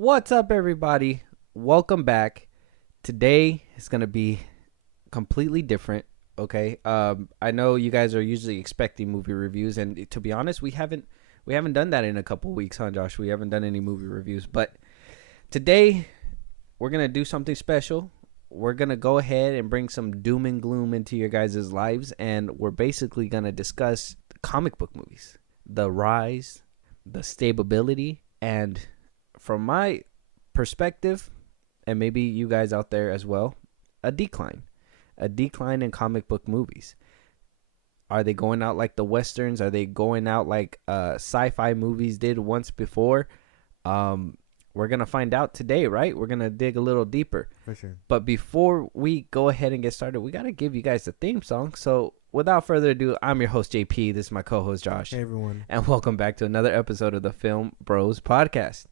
What's up, everybody? Welcome back. Today is going to be completely different, okay? I know you guys are usually expecting movie reviews, and to be honest, we haven't done that in a couple weeks, huh, Josh? We haven't done any movie reviews, but today we're going to do something special. We're going to go ahead and bring some doom and gloom into your guys' lives, and we're basically going to discuss comic book movies, the rise, the stability, and from my perspective, and maybe you guys out there as well, a decline in comic book movies. Are they going out like the westerns? Are they going out like sci-fi movies did once before? We're gonna find out today, right? We're gonna dig a little deeper. For sure. But before we go ahead and get started, we gotta give you guys the theme song. So without further ado, I'm your host JP. This is my co-host Josh. Hey everyone. And welcome back to another episode of the FilmBros podcast.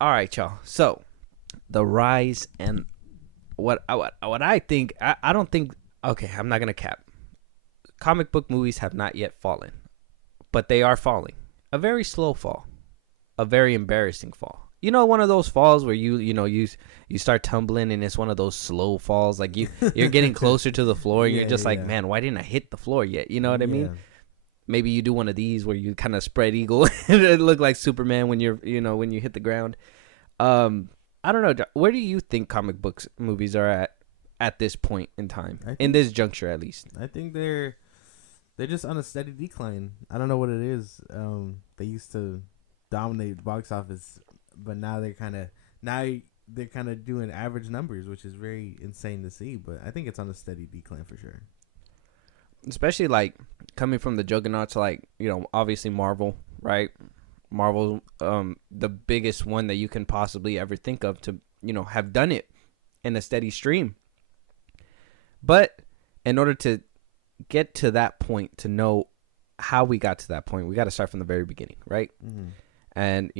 All right, y'all. So, the rise and what I think, I don't think, okay, I'm not going to cap. Comic book movies have not yet fallen, but they are falling. A very slow fall. A very embarrassing fall. You know, one of those falls where you start tumbling and it's one of those slow falls. Like you're getting closer to the floor and you're just like, man, why didn't I hit the floor yet? You know what I mean? Maybe you do one of these where you kind of spread eagle and it look like Superman when when you hit the ground. I don't know. Where do you think comic books movies are at this point in time? In this juncture, at least. I think they're just on a steady decline. I don't know what it is. They used to dominate the box office, but now they're kind of doing average numbers, which is very insane to see. But I think it's on a steady decline for sure. Especially like coming from the juggernauts, like obviously Marvel, right? Marvel, the biggest one that you can possibly ever think of to have done it in a steady stream. But in order to get to that point, to know how we got to that point, we got to start from the very beginning, right? Mm-hmm. And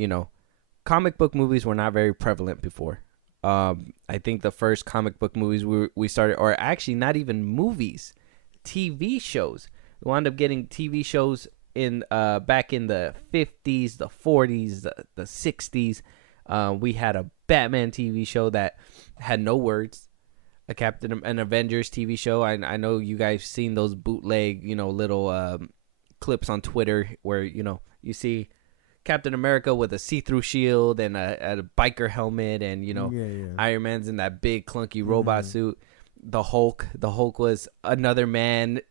comic book movies were not very prevalent before. I think the first comic book movies we started, or actually not even movies, TV shows. We wound up getting TV shows in back in the 50s, the 40s, the 60s. We had a Batman TV show that had no words, an Avengers TV show. I know you guys seen those bootleg little clips on Twitter where you see Captain America with a see-through shield and a biker helmet, and Iron Man's in that big clunky robot suit. The Hulk was another man,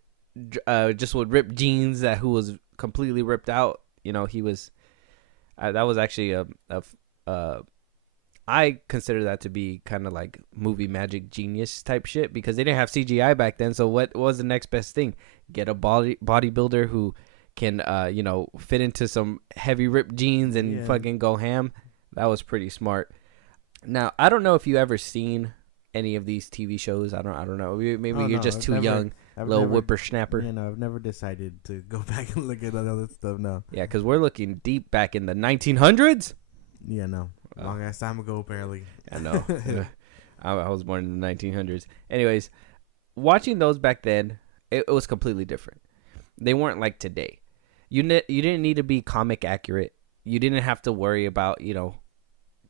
just with ripped jeans who was completely ripped out. He was that was actually I consider that to be kind of like movie magic genius type shit, because they didn't have CGI back then. So what was the next best thing? Get a bodybuilder who can fit into some heavy ripped jeans and fucking go ham. That was pretty smart. Now, I don't know if you ever seen any of these TV shows. I don't know. Maybe you're just too young, little whippersnapper. I've never decided to go back and look at other stuff. No. Yeah, because we're looking deep back in the 1900s. Yeah, no. Long ass time ago, apparently. I know. I was born in the 1900s. Anyways, watching those back then, it was completely different. They weren't like today. You didn't need to be comic accurate. You didn't have to worry about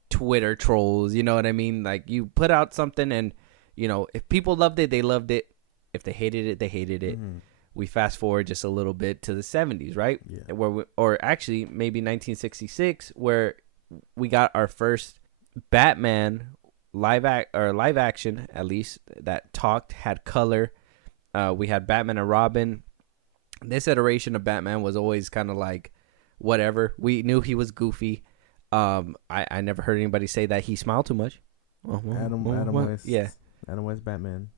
Twitter trolls. You know what I mean? Like, you put out something, and if people loved it, they loved it. If they hated it, they hated it. Mm-hmm. We fast forward just a little bit to the 70s, right? Yeah. Or actually maybe 1966, where we got our first Batman live action, at least, that talked, had color. We had Batman and Robin. This iteration of Batman was always kind of like whatever. We knew he was goofy. I never heard anybody say that he smiled too much. Adam West. Yeah. Adam West Batman.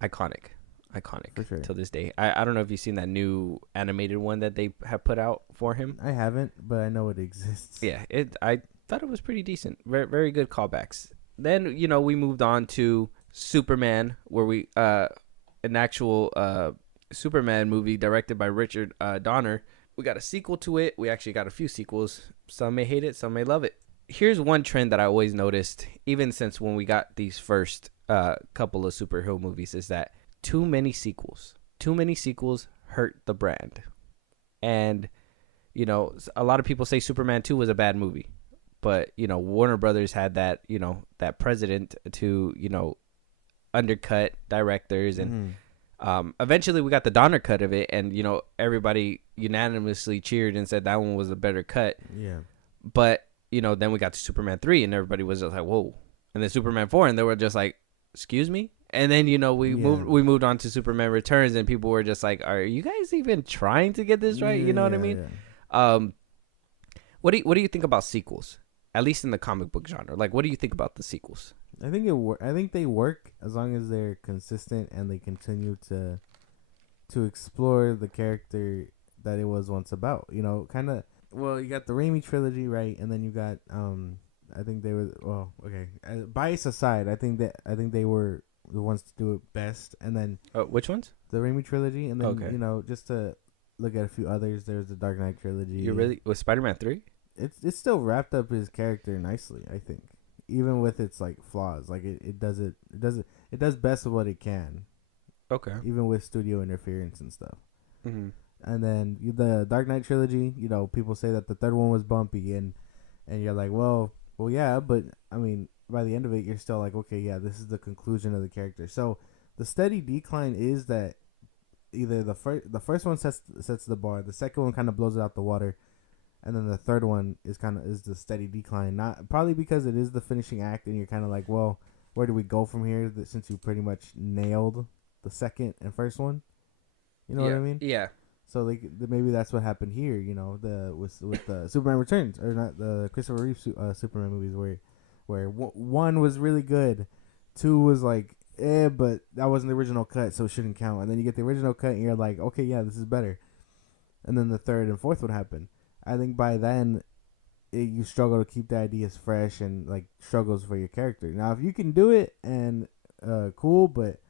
Iconic for sure. Till this day. I don't know if you've seen that new animated one that they have put out for him. I haven't, but I know it exists. Yeah, I thought it was pretty decent. Very, very good callbacks. Then we moved on to Superman, where we an actual Superman movie directed by Richard Donner. We got a sequel to it. We actually got a few sequels. Some may hate it, some may love it. Here's one trend that I always noticed, even since when we got these first couple of superhero movies, is that too many sequels. Too many sequels hurt the brand. And, a lot of people say Superman 2 was a bad movie. But, Warner Brothers had that, that president to, undercut directors. And eventually we got the Donner cut of it. And, everybody unanimously cheered and said that one was a better cut. Yeah. But, then we got to Superman 3 and everybody was just like, whoa. And then Superman 4 and they were just like, excuse me? And then, we moved on to Superman Returns and people were just like, are you guys even trying to get this right? You know what I mean? Yeah. What do you think about sequels? At least in the comic book genre. Like, what do you think about the sequels? I think I think they work as long as they're consistent and they continue to explore the character that it was once about. Kind of. Well, you got the Raimi trilogy, right? And then you got I think they were bias aside, I think they were the ones to do it best. And then which ones? The Raimi trilogy, and then just to look at a few others, there's the Dark Knight trilogy. You really with Spider-Man 3? It's still wrapped up his character nicely, I think. Even with its like flaws, like it does best of what it can. Okay. Even with studio interference and stuff. Mm-hmm. And then the Dark Knight trilogy, people say that the third one was bumpy, and you're like, well, yeah, but I mean, by the end of it, you're still like, okay, yeah, this is the conclusion of the character. So the steady decline is that either the first one sets the bar, the second one kind of blows it out the water, and then the third one is the steady decline. Not probably because it is the finishing act, and you're kind of like, well, where do we go from here? Since you pretty much nailed the second and first one, you know what I mean? Yeah. So maybe that's what happened here. With the Superman Returns, or not the Christopher Reeve Superman movies, where one was really good, two was like but that wasn't the original cut, so it shouldn't count. And then you get the original cut, and you're like, okay, yeah, this is better. And then the third and fourth would happen. I think by then, you struggle to keep the ideas fresh and like struggles for your character. Now, if you can do it, and cool, but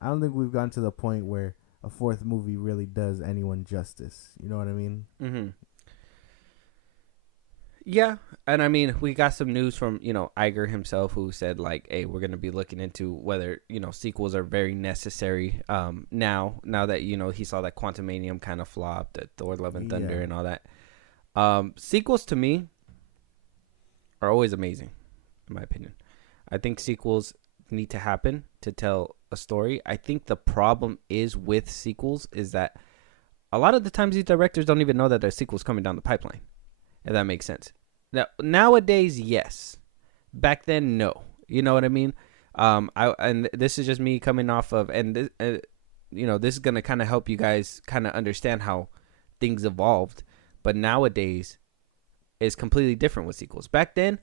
I don't think we've gotten to the point where a fourth movie really does anyone justice. You know what I mean? Mm-hmm. Yeah, and I mean, we got some news from, Iger himself, who said, like, hey, we're going to be looking into whether, sequels are very necessary now that, he saw that Quantumanium kind of flopped, that Thor Love and Thunder and all that. Sequels, to me, are always amazing, in my opinion. I think sequels need to happen to tell a story. I think the problem is with sequels is that a lot of the times these directors don't even know that there's sequels coming down the pipeline. If that makes sense. Now, nowadays, yes. Back then, no. You know what I mean? And this is just me coming off of, and this, this is gonna kind of help you guys kind of understand how things evolved. But nowadays, is completely different with sequels. Back then,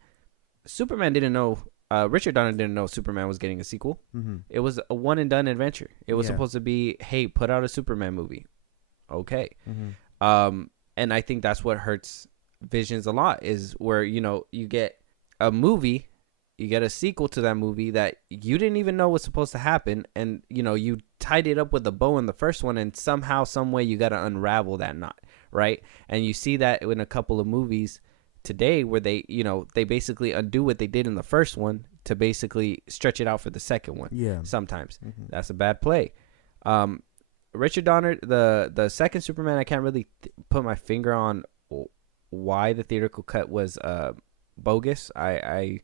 Superman didn't know. Richard Donner didn't know Superman was getting a sequel. Mm-hmm. It was a one and done adventure. It was supposed to be, hey, put out a Superman movie. Okay. Mm-hmm. And I think that's what hurts Visions a lot, is where you get a movie, you get a sequel to that movie that you didn't even know was supposed to happen, and you tied it up with a bow in the first one, and somehow, some way, you got to unravel that knot, right? And you see that in a couple of movies today where they basically undo what they did in the first one to basically stretch it out for the second one. Yeah, sometimes that's a bad play. Richard Donner, the second Superman, I can't really put my finger on why the theatrical cut was bogus. I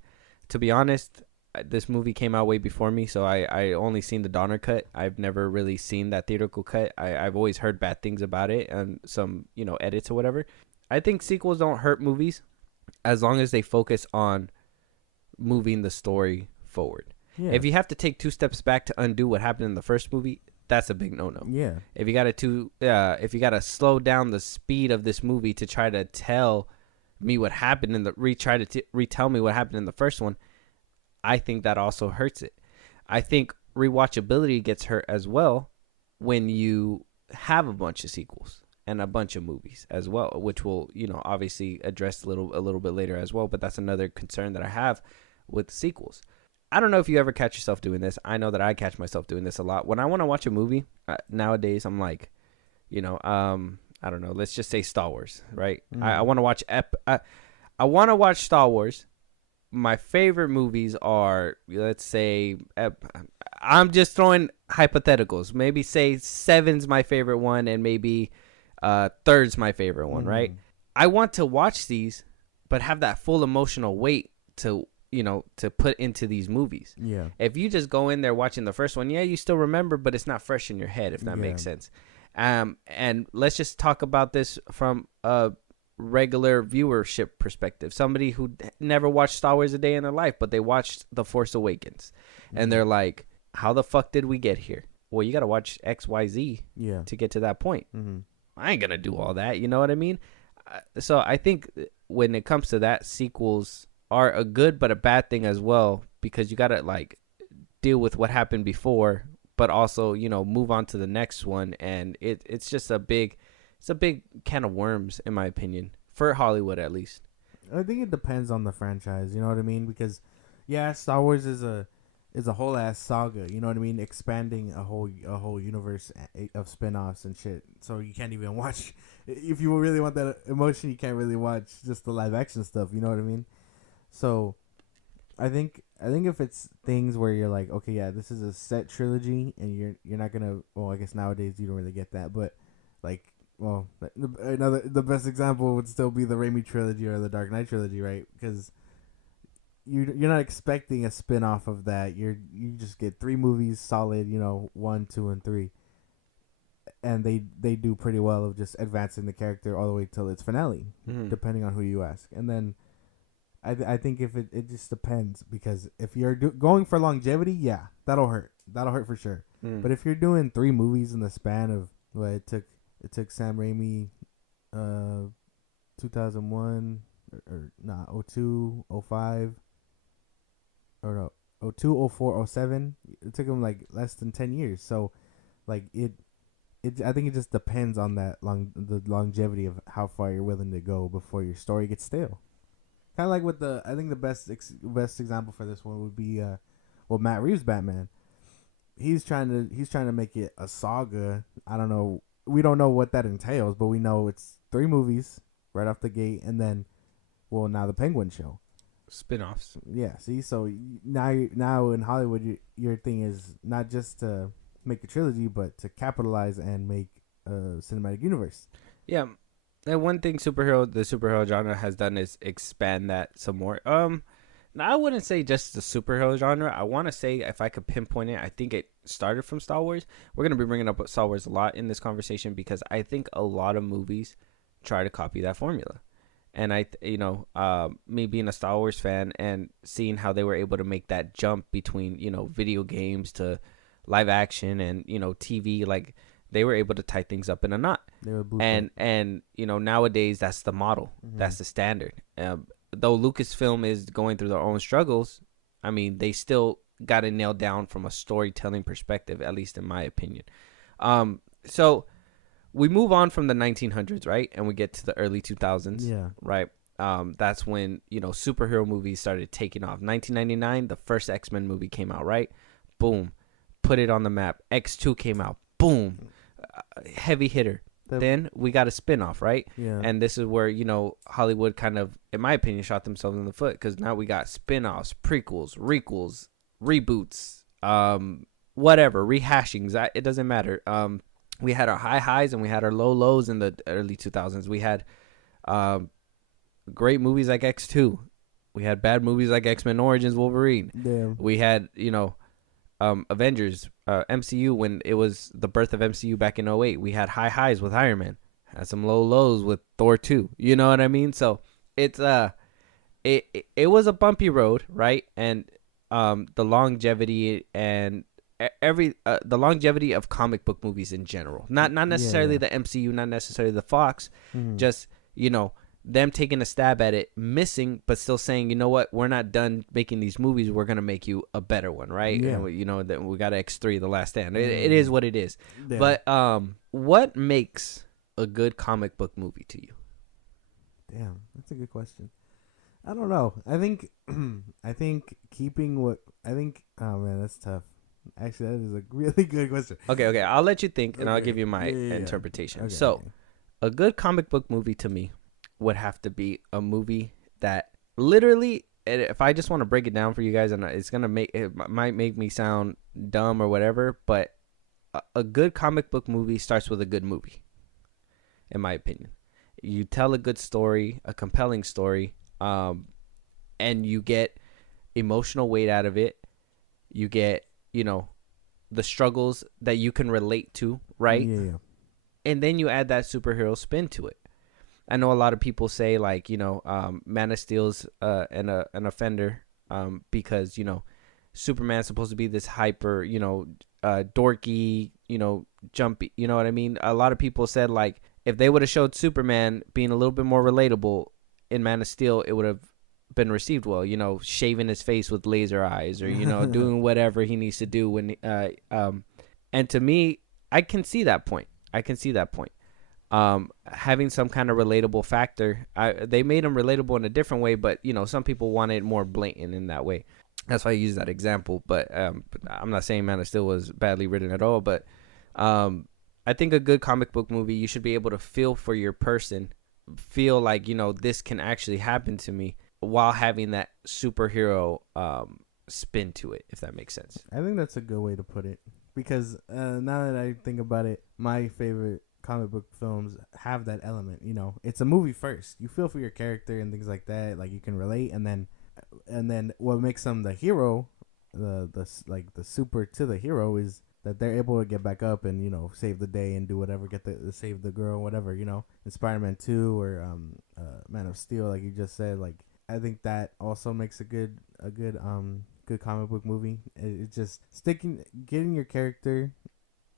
to be honest, this movie came out way before me, so I only seen the Donner cut. I've never really seen that theatrical cut. I've always heard bad things about it and some edits or whatever. I think sequels don't hurt movies as long as they focus on moving the story forward. Yeah. If you have to take two steps back to undo what happened in the first movie, that's a big no-no. Yeah. If you gotta slow down the speed of this movie to try to tell me what happened in the retell me what happened in the first one, I think that also hurts it. I think rewatchability gets hurt as well when you have a bunch of sequels and a bunch of movies as well, which we'll obviously address a little bit later as well. But that's another concern that I have with sequels. I don't know if you ever catch yourself doing this. I know that I catch myself doing this a lot. When I want to watch a movie, nowadays I'm like, I don't know. Let's just say Star Wars, right? Mm-hmm. I want to watch I want to watch Star Wars. My favorite movies are, let's say, I'm just throwing hypotheticals. Maybe say seven's my favorite one, and maybe third's my favorite one, right? I want to watch these, but have that full emotional weight to to put into these movies. Yeah. If you just go in there watching the first one, yeah, you still remember, but it's not fresh in your head, if that makes sense. And let's just talk about this from a regular viewership perspective. Somebody who never watched Star Wars a day in their life, but they watched The Force Awakens, and they're like, how the fuck did we get here? Well, you got to watch XYZ to get to that point. I ain't going to do all that. You know what I mean? So I think when it comes to that, sequels are a good but a bad thing as well, because you got to like deal with what happened before, but also, move on to the next one. And it's just a big can of worms, in my opinion, for Hollywood at least. I think it depends on the franchise. You know what I mean? Because Star Wars is a whole ass saga. You know what I mean? Expanding a whole universe of spin-offs and shit. So you can't even watch, if you really want that emotion, you can't really watch just the live action stuff. You know what I mean? So I think if it's things where you're like, okay, this is a set trilogy, and you're not gonna. Well, I guess nowadays you don't really get that, but like, well, the best example would still be the Raimi trilogy or the Dark Knight trilogy, right? Because you're not expecting a spin-off of that. You just get 3 movies solid, 1, 2, and 3, and they do pretty well of just advancing the character all the way till its finale, depending on who you ask. And then I think if it just depends, because if you're going for longevity, that'll hurt for sure. But if you're doing 3 movies in the span of it took Sam Raimi 2001 or 02, 05, or no, 02, 04, 07. It took him like less than 10 years. So like I think it just depends on the longevity of how far you're willing to go before your story gets stale. Kind of like with I think the best example for this one would be Matt Reeves' Batman. He's trying to make it a saga. I don't know. We don't know what that entails, but we know it's 3 movies right off the gate, and then, now the Penguin show, spin-offs. Yeah. See, so now in Hollywood, your thing is not just to make a trilogy, but to capitalize and make a cinematic universe. Yeah. And one thing the superhero genre has done is expand that some more. Now I wouldn't say just the superhero genre. I want to say, if I could pinpoint it, I think it started from Star Wars. We're going to be bringing up Star Wars a lot in this conversation, because I think a lot of movies try to copy that formula. And me being a Star Wars fan and seeing how they were able to make that jump between, video games to live action and, TV, like, they were able to tie things up in a knot. And nowadays that's the model. That's the standard. Though Lucasfilm is going through their own struggles, I mean, they still got it nailed down from a storytelling perspective, at least in my opinion. So we move on from the 1900s, right? And we get to the early 2000s. Yeah. Right? That's when, superhero movies started taking off. 1999, the first X-Men movie came out, right? Boom. Put it on the map. X2 came out. Boom. Heavy hitter. Then we got a spin-off, right? Yeah. And this is where, Hollywood kind of, in my opinion, shot themselves in the foot, because now we got spin-offs, prequels, requels, reboots, whatever, rehashings. It doesn't matter. We had our high highs and we had our low lows in the early 2000s. We had great movies like X2. We had bad movies like X-Men Origins Wolverine. Damn. We had, Avengers, MCU, when it was the birth of MCU back in 2008. We had high highs with Iron Man, had some low lows with Thor 2. You know what I mean? So it's it was a bumpy road, right? And the longevity and the longevity of comic book movies in general, not necessarily the MCU, not necessarily the Fox, just them taking a stab at it, missing, but still saying, you know what, we're not done making these movies. We're gonna make you a better one, right? Yeah. And that we got X3, The Last Stand. It is what it is. Yeah. But what makes a good comic book movie to you? Damn, that's a good question. I don't know. I think keeping what I think. Oh man, that's tough. Actually, that is a really good question. Okay. I'll let you think, and I'll give you my interpretation. Okay, so, a good comic book movie to me would have to be a movie that literally, if I just want to break it down for you guys, and it might make me sound dumb or whatever, but a good comic book movie starts with a good movie, in my opinion. You tell a good story, a compelling story, and you get emotional weight out of it. You get, you know, the struggles that you can relate to, right? Yeah. And then you add that superhero spin to it. I know a lot of people say like, Man of Steel's an offender, because Superman's supposed to be this hyper, dorky, jumpy. You know what I mean? A lot of people said like if they would have showed Superman being a little bit more relatable in Man of Steel, it would have been received well. Shaving his face with laser eyes, or doing whatever he needs to do when. And to me, I can see that point. I can see that point. Having some kind of relatable factor. They made him relatable in a different way, but some people want it more blatant in that way. That's why I use that example. But I'm not saying Man of Steel was badly written at all. But I think a good comic book movie, you should be able to feel for your person, feel like this can actually happen to me, while having that superhero spin to it, if that makes sense. I think that's a good way to put it, because now that I think about it, my favorite comic book films have that element. It's a movie first. You feel for your character and things like that, like you can relate, and then what makes them the hero, the super to the hero, is that they're able to get back up and save the day and do whatever, get the save the girl, whatever. In Spider-Man 2 or Man of Steel, like you just said, like I think that also makes a good comic book movie. It's just getting your character,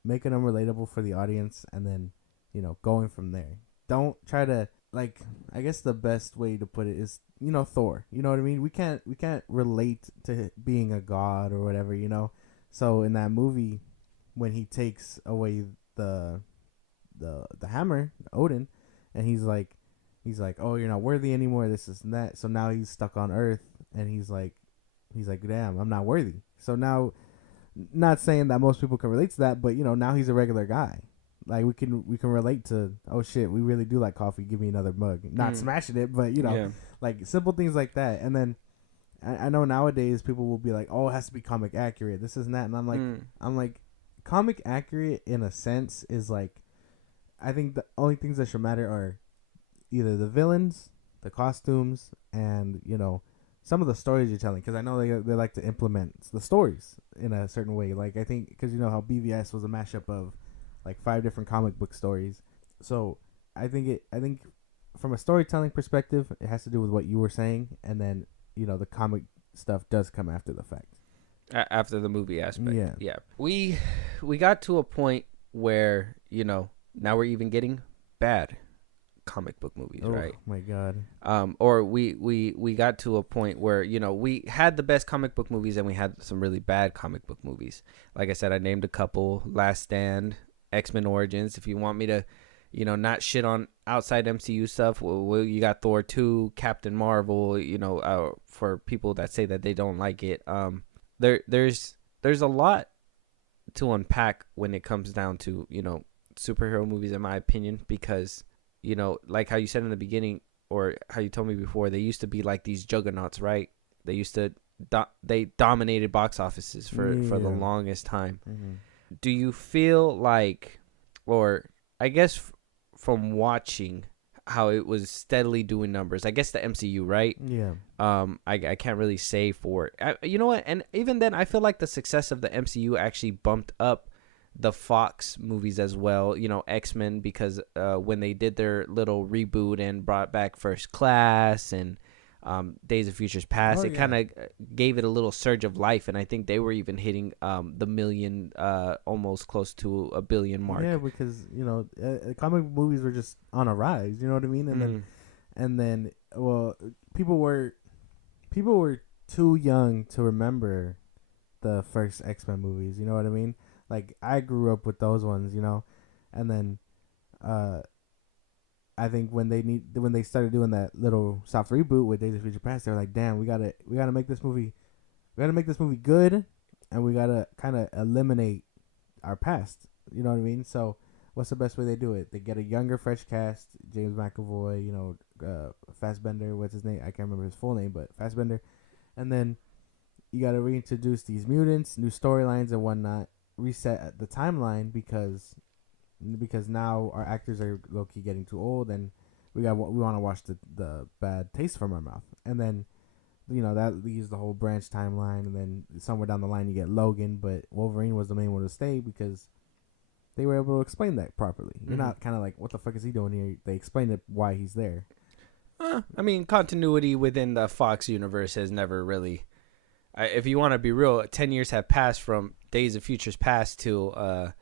making them relatable for the audience, and then going from there. Don't try to, like, I guess the best way to put it is Thor. You know what I mean? We can't relate to being a god or whatever. So in that movie, when he takes away the hammer, Odin, and he's like, oh, you're not worthy anymore, this and that. So now he's stuck on Earth, and he's like, damn, I'm not worthy. So now, not saying that most people can relate to that, but now he's a regular guy. Like we can relate to, oh shit, we really do like coffee, give me another mug. Not smashing it, but Yeah. like simple things like that. And then I know nowadays people will be like, oh, it has to be comic accurate, this isn't that, and I'm like, comic accurate in a sense is like, I think the only things that should matter are either the villains, the costumes, and some of the stories you're telling. Because I know they like to implement the stories in a certain way. Like I think because how BVS was a mashup of like 5 different comic book stories. So I think from a storytelling perspective, it has to do with what you were saying, and then the comic stuff does come after the fact. After the movie aspect. Yeah. We got to a point where now we're even getting bad comic book movies, right? Oh my god. Or we got to a point where we had the best comic book movies and we had some really bad comic book movies. Like I said, I named a couple: Last Stand, X-Men Origins. If you want me to not shit on outside MCU stuff, you got Thor 2, Captain Marvel, for people that say that they don't like it. There's a lot to unpack when it comes down to superhero movies, in my opinion, because like how you said in the beginning, or how you told me before, they used to be like these juggernauts, right? They used to they dominated box offices for the longest time. Mm-hmm. Do you feel like, or I guess from watching how it was steadily doing numbers, I guess the MCU, right? Yeah. I can't really say for it. You know what? And even then, I feel like the success of the MCU actually bumped up the Fox movies as well. X-Men, because when they did their little reboot and brought back First Class and Days of Futures Past, it kind of gave it a little surge of life, and I think they were even hitting the million, almost close to a billion mark. Yeah, because comic movies were just on a rise. You know what I mean? And then well, people were too young to remember the first X-Men movies. You know what I mean? Like I grew up with those ones, and then I think when they started doing that little soft reboot with Days of Future Past, they were like, damn, we gotta make this movie good, and we gotta kind of eliminate our past. You know what I mean? So what's the best way they do it? They get a younger, fresh cast: James McAvoy, Fassbender. What's his name? I can't remember his full name, but Fassbender. And then you gotta reintroduce these mutants, new storylines and whatnot. reset the timeline because now our actors are low key getting too old, and we want to wash the bad taste from our mouth, and then that leaves the whole branch timeline, and then somewhere down the line you get Logan, but Wolverine was the main one to stay because they were able to explain that properly. You're not kind of like, what the fuck is he doing here? They explained it why he's there. I mean, continuity within the Fox universe has never really. If you want to be real, 10 years have passed from Days of Futures Past to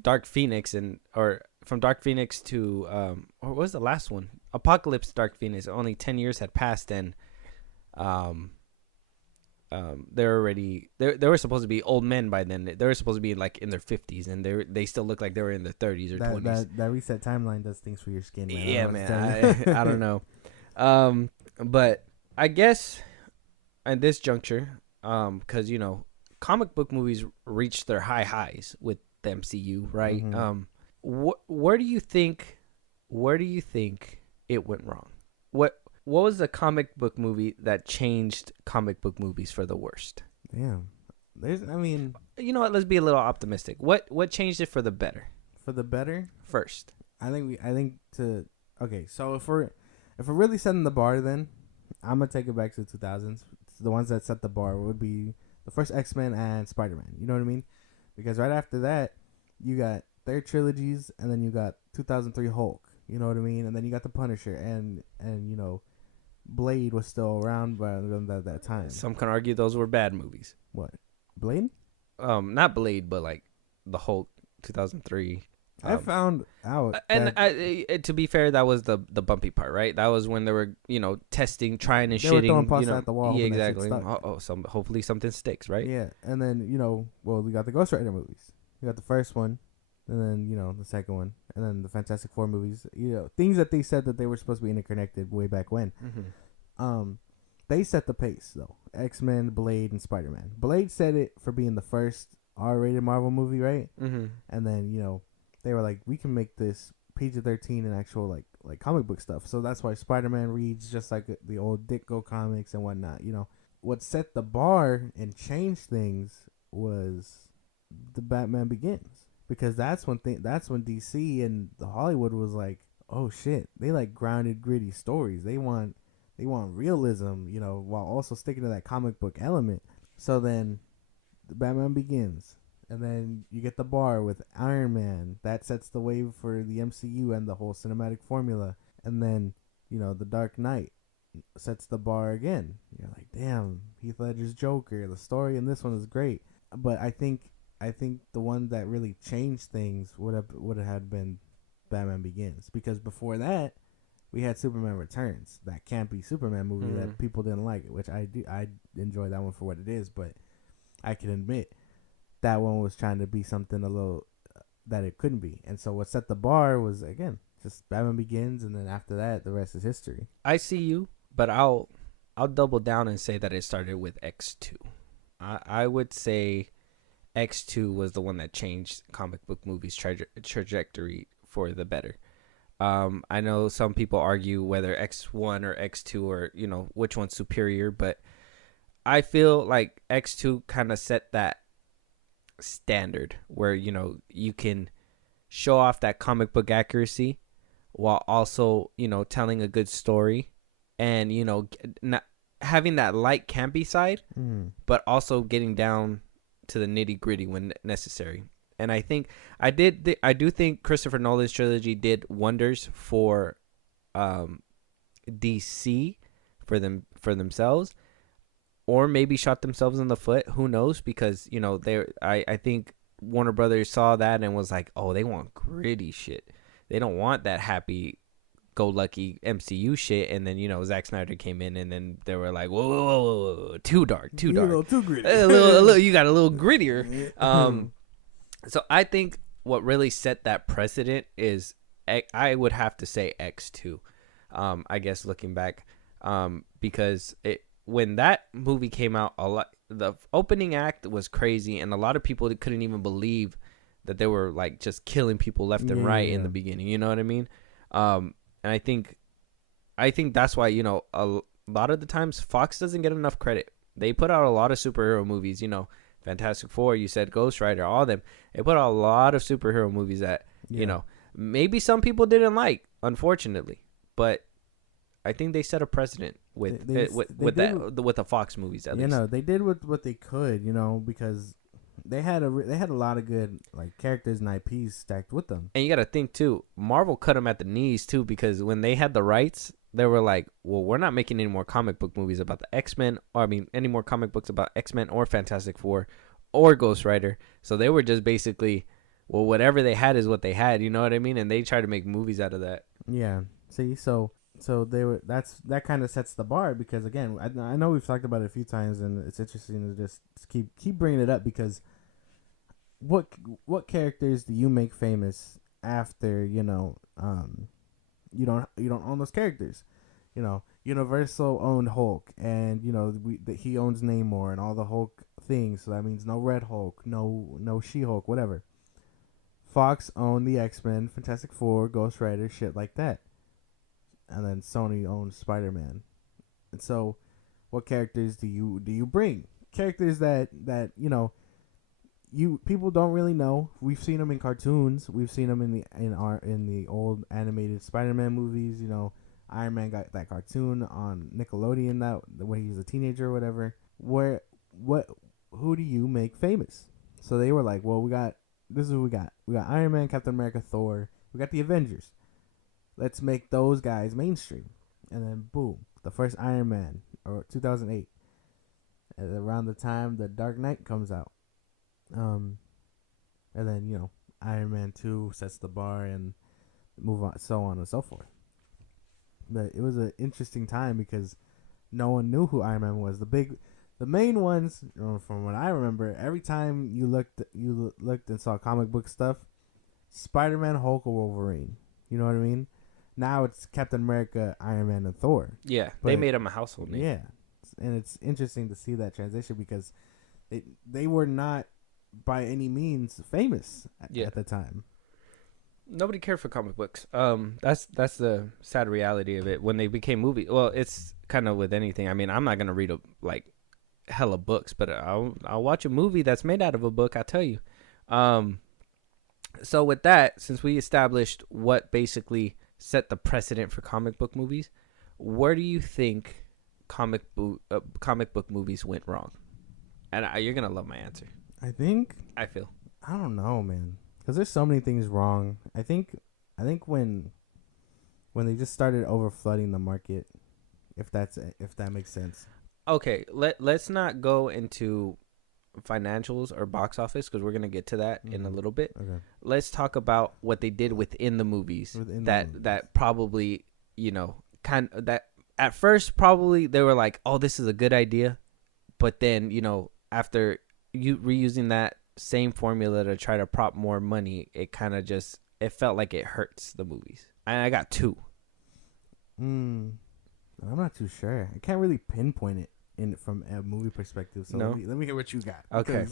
Dark Phoenix, or from Dark Phoenix to or what was the last one? Apocalypse Dark Phoenix. Only 10 years had passed, and they're already they were supposed to be old men by then. They were supposed to be like in their 50s, and they still look like they were in their 30s or 20s. That reset timeline does things for your skin, man. Yeah, man. I don't know. But I guess at this juncture, because comic book movies reached their highs with the MCU, right? Where do you think it went wrong? What was the comic book movie that changed comic book movies for the worst? Yeah, you know what? Let's be a little optimistic. What changed it for the better? For the better First, okay. So if we're really setting the bar, then I'm gonna take it back to the 2000s. The ones that set the bar would be the first X-Men and Spider-Man. You know what I mean? Because right after that, you got their trilogies, and then you got 2003 Hulk. You know what I mean? And then you got the Punisher, and Blade was still around by that time. some can argue those were bad movies. What? Blade? Not Blade, but like the Hulk 2003. I found out, to be fair, that was the bumpy part, right? That was when they were testing, trying and they were shitting. throwing pasta at the wall. Yeah, exactly. Hopefully something sticks, right? Yeah, and then we got the Ghost Rider movies. We got the first one, and then the second one, and then the Fantastic Four movies. Things that they said that they were supposed to be interconnected way back when. They set the pace though. X-Men, Blade, and Spider-Man. Blade set it for being the first R-rated Marvel movie, right? And then they were like, we can make this PG-13 and actual like comic book stuff. So that's why Spider-Man reads just like the old Ditko comics and whatnot. What set the bar and changed things was the Batman Begins, because that's when DC and the Hollywood was like, oh shit, they like grounded, gritty stories. They want realism, while also sticking to that comic book element. So then the Batman Begins. And then you get the bar with Iron Man. That sets the wave for the MCU and the whole cinematic formula. And then, The Dark Knight sets the bar again. You're like, damn, Heath Ledger's Joker. The story in this one is great. But I think the one that really changed things would have been Batman Begins. Because before that, we had Superman Returns. That campy Superman movie that people didn't like, which I do. I enjoy that one for what it is. But I can admit, that one was trying to be something a little that it couldn't be. And so what set the bar was, again, just Batman Begins, and then after that, the rest is history. I see you, but I'll double down and say that it started with X2. I would say X2 was the one that changed comic book movies' trajectory for the better. I know some people argue whether X1 or X2 or, which one's superior, but I feel like X2 kind of set that standard where you can show off that comic book accuracy while also telling a good story, and not having that light campy side, but also getting down to the nitty gritty when necessary. And I think I do think Christopher Nolan's trilogy did wonders for DC for themselves, or maybe shot themselves in the foot. Who knows? Because I think Warner Brothers saw that and was like, oh, they want gritty shit. They don't want that happy-go-lucky MCU shit. And then Zack Snyder came in, and then they were like, whoa, too dark, a little too gritty. You got a little grittier. So I think what really set that precedent is, I would have to say X2. I guess looking back, because when that movie came out, the opening act was crazy, and a lot of people couldn't even believe that they were like just killing people left and right in the beginning. You know what I mean? And I think that's why a lot of the times Fox doesn't get enough credit. They put out a lot of superhero movies. Fantastic Four, you said Ghost Rider, all of them. They put out a lot of superhero movies that, you know, maybe some people didn't like, unfortunately. But I think they set a precedent with the Fox movies, at least. You know, they did what they could, you know, because they had a lot of good like characters and IPs stacked with them. And you got to think too, Marvel cut them at the knees too, because when they had the rights, they were like, well, we're not making any more comic book movies about the X-Men, or I mean, any more comic books about X-Men or Fantastic Four or Ghost Rider. So they were just basically, well, whatever they had is what they had, you know what I mean? And they tried to make movies out of that. Yeah. See, so they were, that kind of sets the bar, because again, I know we've talked about it a few times, and it's interesting to just keep bringing it up, because what characters do you make famous after, you know, you don't own those characters? You know, Universal owned Hulk, and you know he owns Namor and all the Hulk things, so that means no Red Hulk, no She-Hulk, whatever. Fox owned the X-Men, Fantastic Four, Ghost Rider, shit like that. And then Sony owns Spider-Man. And so, what characters do you bring? Characters that you know, people don't really know. We've seen them in cartoons. We've seen them in the old animated Spider-Man movies. You know, Iron Man got that cartoon on Nickelodeon that when he was a teenager or whatever. Who do you make famous? So they were like, well, this is what we got. We got Iron Man, Captain America, Thor. We got the Avengers. Let's make those guys mainstream. And then boom, the first Iron Man, or 2008. At around the time the Dark Knight comes out. And then, you know, Iron Man 2 sets the bar, and move on, so on and so forth. But it was an interesting time because no one knew who Iron Man was. The main ones, you know, from what I remember, every time you looked and saw comic book stuff, Spider-Man, Hulk, or Wolverine. You know what I mean? Now it's Captain America, Iron Man, and Thor. Yeah, they made him a household name. Yeah, and it's interesting to see that transition, because they were not by any means famous at the time. Nobody cared for comic books. That's the sad reality of it. When they became movies, well, it's kind of with anything. I mean, I'm not gonna read hella books, but I'll watch a movie that's made out of a book. I tell you. So with that, since we established what basically set the precedent for comic book movies, where do you think comic book movies went wrong? And you're gonna love my answer. I don't know, man, because there's so many things wrong. I think when they just started over flooding the market, if that makes sense. Okay, let's not go into financials or box office, because we're gonna get to that in a little bit. Okay. Let's talk about what they did within the movies. That probably, you know, that at first probably they were like, oh, this is a good idea, but then, you know, after you reusing that same formula to try to prop more money, it kind of it felt like it hurts the movies. And I got two. I'm not too sure. I can't really pinpoint it from a movie perspective. So no? let me hear what you got. Okay.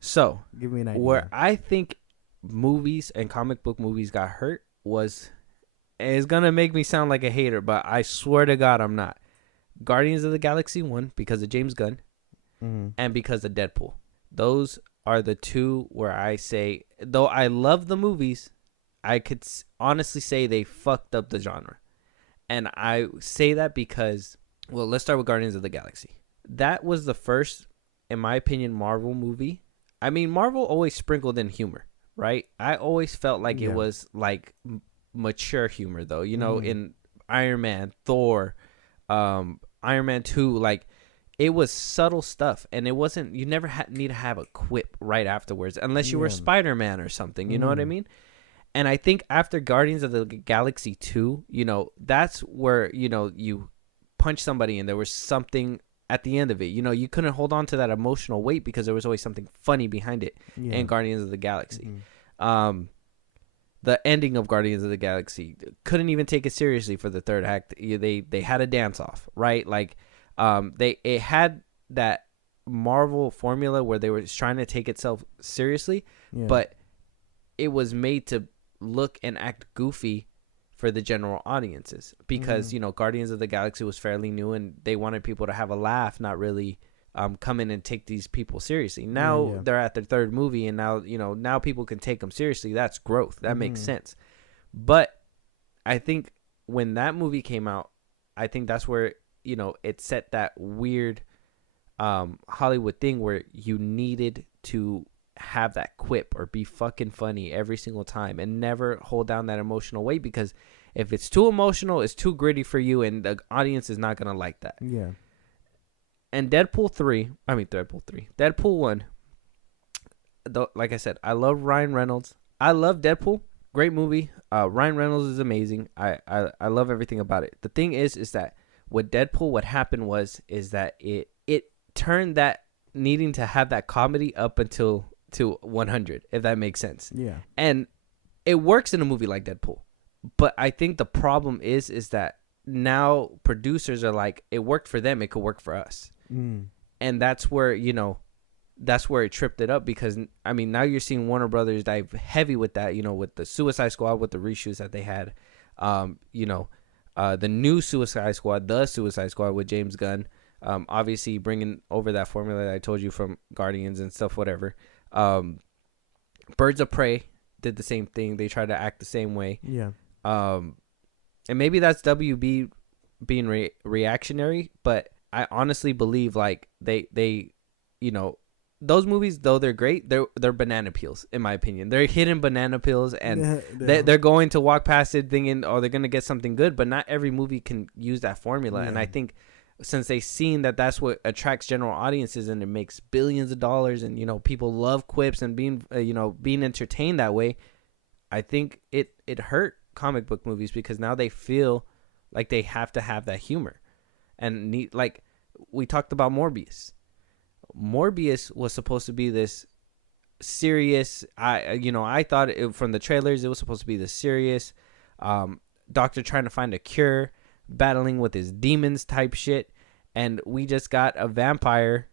So give me an idea. Where I think movies and comic book movies got hurt was, it's gonna make me sound like a hater, but I swear to God I'm not. Guardians of the Galaxy 1, because of James Gunn, and because of Deadpool. Those are the two where I say, though I love the movies, I could honestly say they fucked up the genre. And I say that because, well, let's start with Guardians of the Galaxy. That was the first, in my opinion, Marvel movie. I mean, Marvel always sprinkled in humor, right? I always felt like it was like mature humor, though. You know, in Iron Man, Thor, Iron Man 2, like, it was subtle stuff, and it wasn't, you never need to have a quip right afterwards, unless you were Spider-Man or something, you know what I mean? And I think after Guardians of the Galaxy 2, you know, that's where, you know, you punch somebody and there was something at the end of it. You know, you couldn't hold on to that emotional weight because there was always something funny behind it in Guardians of the Galaxy. The ending of Guardians of the Galaxy couldn't even take it seriously for the third act. They had a dance off, right? Like, it had that Marvel formula where they were trying to take itself seriously, but it was made to look and act goofy for the general audiences, because you know, Guardians of the Galaxy was fairly new and they wanted people to have a laugh, not really come in and take these people seriously. Yeah, Now yeah. they're at their third movie, and now now people can take them seriously. That's growth. That makes Mm-hmm. sense. But I think when that movie came out, I think that's where it set that weird Hollywood thing where you needed to have that quip or be fucking funny every single time and never hold down that emotional weight, because if it's too emotional, it's too gritty for you, and the audience is not gonna like that. Yeah. And Deadpool 1, though, like I said, I love Ryan Reynolds. I love Deadpool. Great movie. Ryan Reynolds is amazing. I love everything about it. The thing is that with Deadpool, what happened is that it turned that needing to have that comedy up until to 100, if that makes sense. Yeah. And it works in a movie like Deadpool. But I think the problem is that now producers are like, it worked for them, it could work for us. Mm. And that's where it tripped it up, because I mean, now you're seeing Warner Brothers dive heavy with that, with the Suicide Squad, with the reshoots that they had, the new Suicide Squad, with James Gunn, obviously bringing over that formula that I told you from Guardians and stuff, whatever. Birds of Prey did the same thing. They tried to act the same way. Yeah. And maybe that's WB being reactionary, but I honestly believe like they those movies, though they're great, they're banana peels, in my opinion. They're hidden banana peels, and they're going to walk past it thinking, oh, they're gonna get something good. But not every movie can use that formula. Yeah. And I think since they've seen that that's what attracts general audiences and it makes billions of dollars, and people love quips and being entertained that way, I think it hurt comic book movies, because now they feel like they have to have that humor. And like we talked about Morbius was supposed to be this serious. I thought from the trailers it was supposed to be this serious doctor trying to find a cure, battling with his demons type shit, and we just got a vampire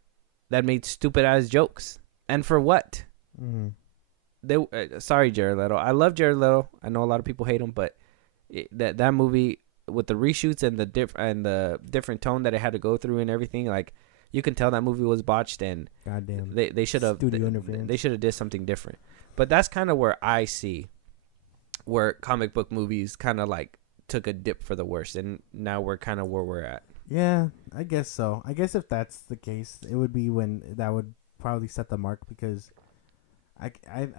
that made stupid ass jokes. And for what? Mm. Sorry, Jared Leto. I love Jared Leto. I know a lot of people hate him, but that movie with the reshoots and the different tone that it had to go through and everything, like, you can tell that movie was botched, and Goddamn. they should have they should have did something different. But that's kind of where I see where comic book movies kind of like took a dip for the worst, and now we're kind of where we're at. Yeah, I guess so. I guess if that's the case, it would be when that would probably set the mark, because I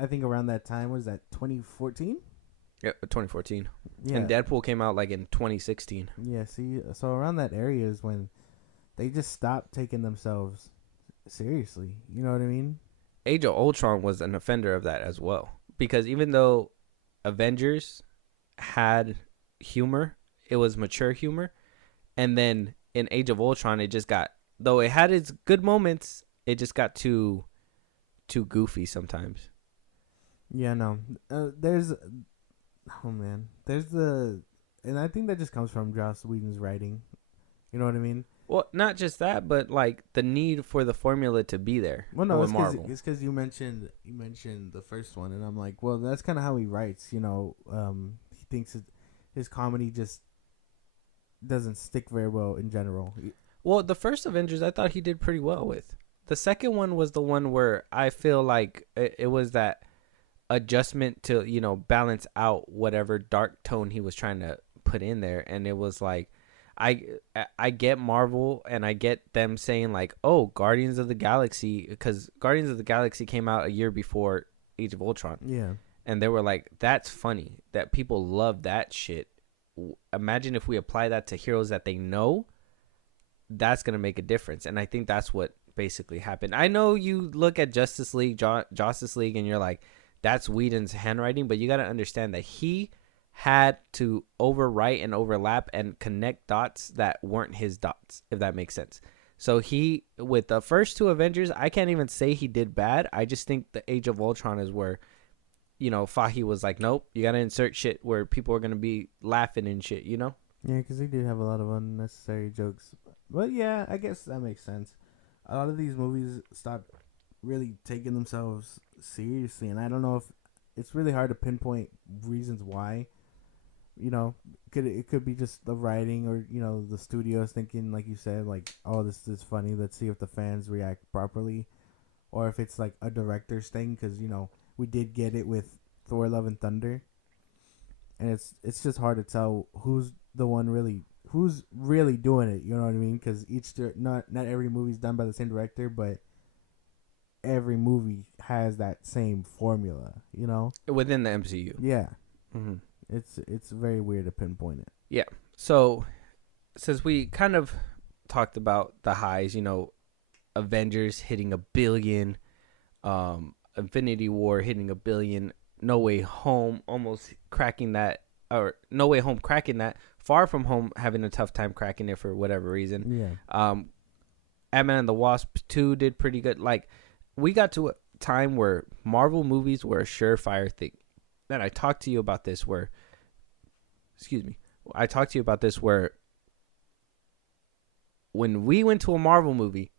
think around that time, was that 2014? Yeah, 2014. Yeah. And Deadpool came out like in 2016. Yeah, see, so around that area is when they just stopped taking themselves seriously. You know what I mean? Age of Ultron was an offender of that as well, because even though Avengers had humor, it was mature humor, and then in Age of Ultron, it just got, though it had its good moments, it just got too goofy sometimes. Yeah, no. And I think that just comes from Joss Whedon's writing. You know what I mean? Well, not just that, but like the need for the formula to be there. Well, no, with it's Marvel. because you mentioned the first one, and I'm like, well, that's kind of how he writes. He thinks his comedy just doesn't stick very well in general. Well, the first Avengers I thought he did pretty well with. The second one was the one where I feel like it was that adjustment to balance out whatever dark tone he was trying to put in there, and it was like, I get Marvel, and I get them saying like, oh, Guardians of the Galaxy, because Guardians of the Galaxy came out a year before Age of Ultron. Yeah. And they were like, that's funny, that people love that shit. Imagine if we apply that to heroes that they know, that's going to make a difference. And I think that's what basically happened. I know you look at Justice League, and you're like, that's Whedon's handwriting, but you got to understand that he had to overwrite and overlap and connect dots that weren't his dots, if that makes sense. So he, with the first two Avengers, I can't even say he did bad. I just think the Age of Ultron is where, Fahi was like, nope, you got to insert shit where people are going to be laughing and shit, Yeah, because he did have a lot of unnecessary jokes. But yeah, I guess that makes sense. A lot of these movies stopped really taking themselves seriously, and I don't know if it's really hard to pinpoint reasons why. You know, it could be just the writing, or the studios thinking, like you said, like, oh, this is funny. Let's see if the fans react properly, or if it's like a director's thing, because we did get it with Thor: Love and Thunder, and it's just hard to tell who's really doing it. You know what I mean? Because not every movie's done by the same director, but every movie has that same formula. within the MCU. Yeah, Hmm. it's very weird to pinpoint it. Yeah. So since we kind of talked about the highs, Avengers hitting 1 billion, Infinity War hitting 1 billion, No Way Home almost cracking that, or No Way Home cracking that, Far From Home having a tough time cracking it for whatever reason. Yeah. Ant-Man and the Wasp 2 did pretty good. Like, we got to a time where Marvel movies were a surefire thing. And I talked to you about this where, when we went to a Marvel movie,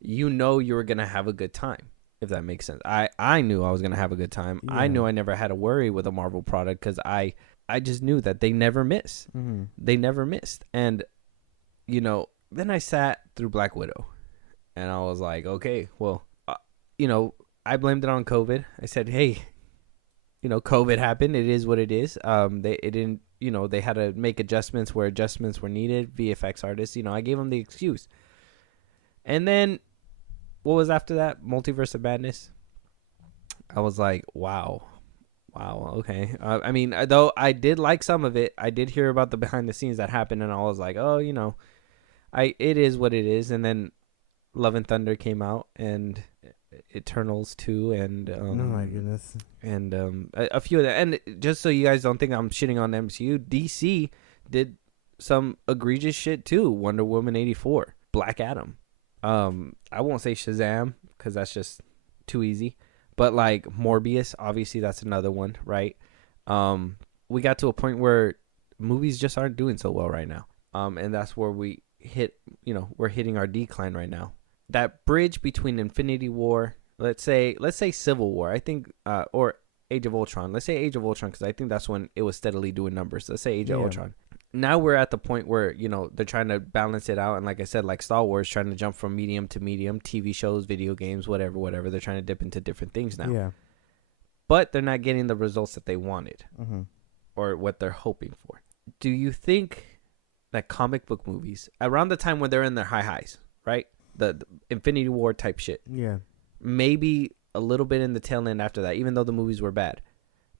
you were going to have a good time, if that makes sense. I knew I was going to have a good time. Yeah. I knew I never had to worry with a Marvel product because I just knew that they never miss. Mm-hmm. They never missed. And, then I sat through Black Widow and I was like, okay, well, I blamed it on COVID. I said, hey, COVID happened. It is what it is. They had to make adjustments where adjustments were needed. VFX artists, I gave them the excuse. And then what was after that? Multiverse of Madness. I was like, wow, okay. Though I did like some of it, I did hear about the behind the scenes that happened, and I was like, oh, it is what it is. And then Love and Thunder came out, and Eternals 2, and oh my goodness, and a few of that. And just so you guys don't think I'm shitting on the MCU, DC did some egregious shit too. Wonder Woman 84, Black Adam. I won't say Shazam because that's just too easy, but like Morbius, obviously that's another one, right? We got to a point where movies just aren't doing so well right now, and that's where we're hitting our decline right now. That bridge between Infinity War, let's say Civil War, I think, or Age of Ultron. Let's say Age of Ultron because I think that's when it was steadily doing numbers. Let's say Age of Ultron. Now we're at the point where, they're trying to balance it out. And like I said, like Star Wars, trying to jump from medium to medium, TV shows, video games, whatever. They're trying to dip into different things now. Yeah. But they're not getting the results that they wanted, mm-hmm. or what they're hoping for. Do you think that comic book movies, around the time when they're in their highs, right? The Infinity War type shit. Yeah. Maybe a little bit in the tail end after that, even though the movies were bad.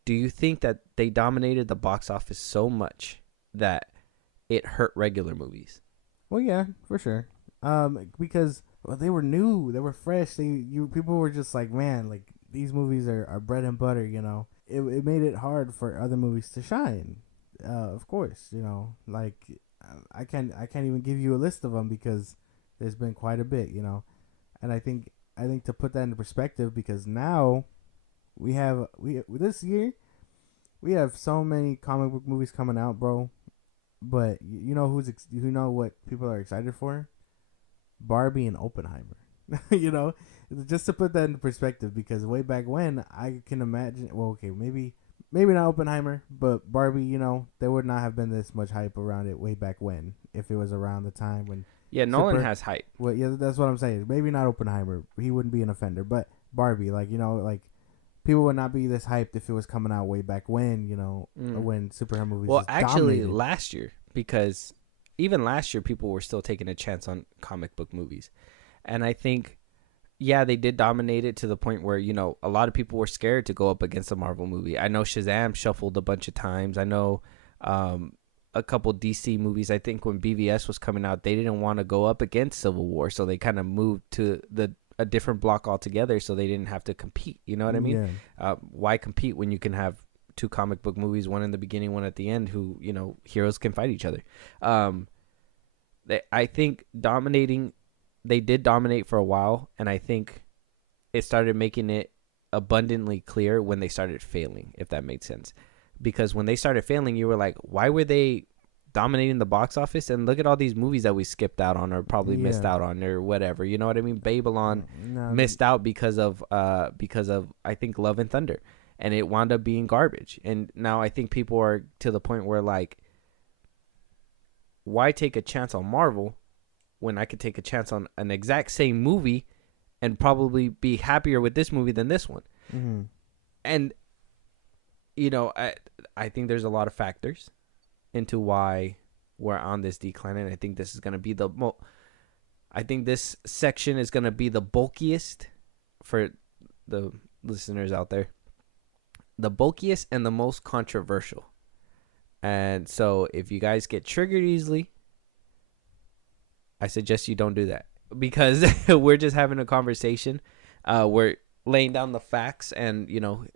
Do you think that they dominated the box office so much that it hurt regular movies? Well, yeah, for sure. Because they were new, they were fresh. People were just like, man, like these movies are bread and butter. It made it hard for other movies to shine. Of course, like I can't even give you a list of them because there's been quite a bit, and I think to put that into perspective, because now we this year we have so many comic book movies coming out, bro. But you know what people are excited for? Barbie and Oppenheimer. Just to put that into perspective, because way back when, I can imagine. Well, okay, maybe not Oppenheimer, but Barbie. There would not have been this much hype around it way back when, if it was around the time when. Yeah, Nolan has hype. Well, yeah, that's what I'm saying. Maybe not Oppenheimer. He wouldn't be an offender. But Barbie, people would not be this hyped if it was coming out way back when, when superhero movies. Well, actually, dominated. last year, because even last year, people were still taking a chance on comic book movies. And I think, yeah, they did dominate it to the point where, a lot of people were scared to go up against a Marvel movie. I know Shazam shuffled a bunch of times. I know a couple DC movies. I think when BVS was coming out, they didn't want to go up against Civil War, so they kind of moved to a different block altogether, so they didn't have to compete. You know what I mean? Yeah. Why compete when you can have two comic book movies, one in the beginning, one at the end, who heroes can fight each other? I think they did dominate for a while, and I think it started making it abundantly clear when they started failing, if that made sense. Because when they started failing, you were like, why were they dominating the box office? And look at all these movies that we skipped out on or probably missed out on or whatever. You know what I mean? Babylon missed out because of I think Love and Thunder. and it wound up being garbage. And now I think people are to the point where, like, why take a chance on Marvel when I could take a chance on an exact same movie and probably be happier with this movie than this one? Mm-hmm. And I think there's a lot of factors into why we're on this decline, and I think this is gonna be I think this section is gonna be the bulkiest for the listeners out there, the bulkiest and the most controversial. And so, if you guys get triggered easily, I suggest you don't do that, because we're just having a conversation. We're laying down the facts, and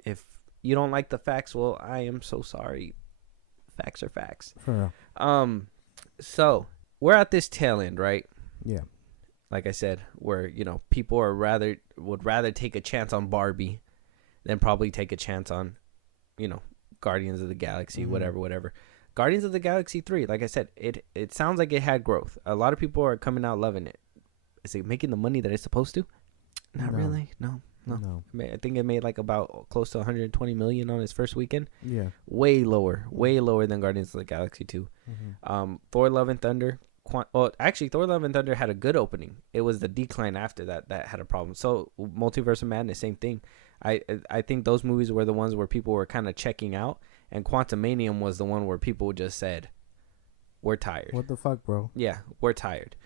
if you don't like the facts, well, I am so sorry. Facts are facts. For real. So we're at this tail end, right? Yeah. Like I said, where people would rather take a chance on Barbie than probably take a chance on, Guardians of the Galaxy, whatever. Guardians of the Galaxy 3, like I said, it sounds like it had growth. A lot of people are coming out loving it. Is it making the money that it's supposed to? Not really. No. I think it made like about close to 120 million on its first weekend. Yeah. Way lower than Guardians of the Galaxy 2. Mm-hmm. Thor: Love and Thunder. Actually, Thor: Love and Thunder had a good opening. It was the decline after that had a problem. So Multiverse of Madness, same thing. I think those movies were the ones where people were kind of checking out, and Quantumanium was the one where people just said, "We're tired." What the fuck, bro? Yeah, we're tired.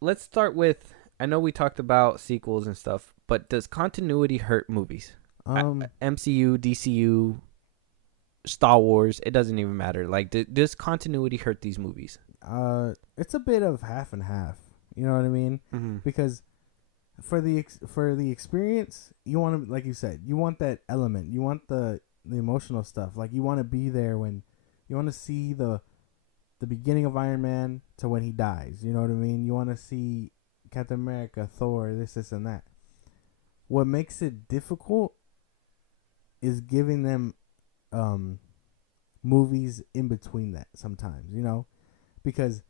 Let's start with. I know we talked about sequels and stuff, but does continuity hurt movies? MCU, DCU, Star Wars, it doesn't even matter. Like, does continuity hurt these movies? It's a bit of half and half. You know what I mean? Mm-hmm. Because for the experience, you want to, like you said, you want that element. You want the emotional stuff. Like, you want to be there when you want to see the beginning of Iron Man to when he dies. You know what I mean? You want to see Captain America, Thor, this and that. What makes it difficult is giving them movies in between that sometimes, because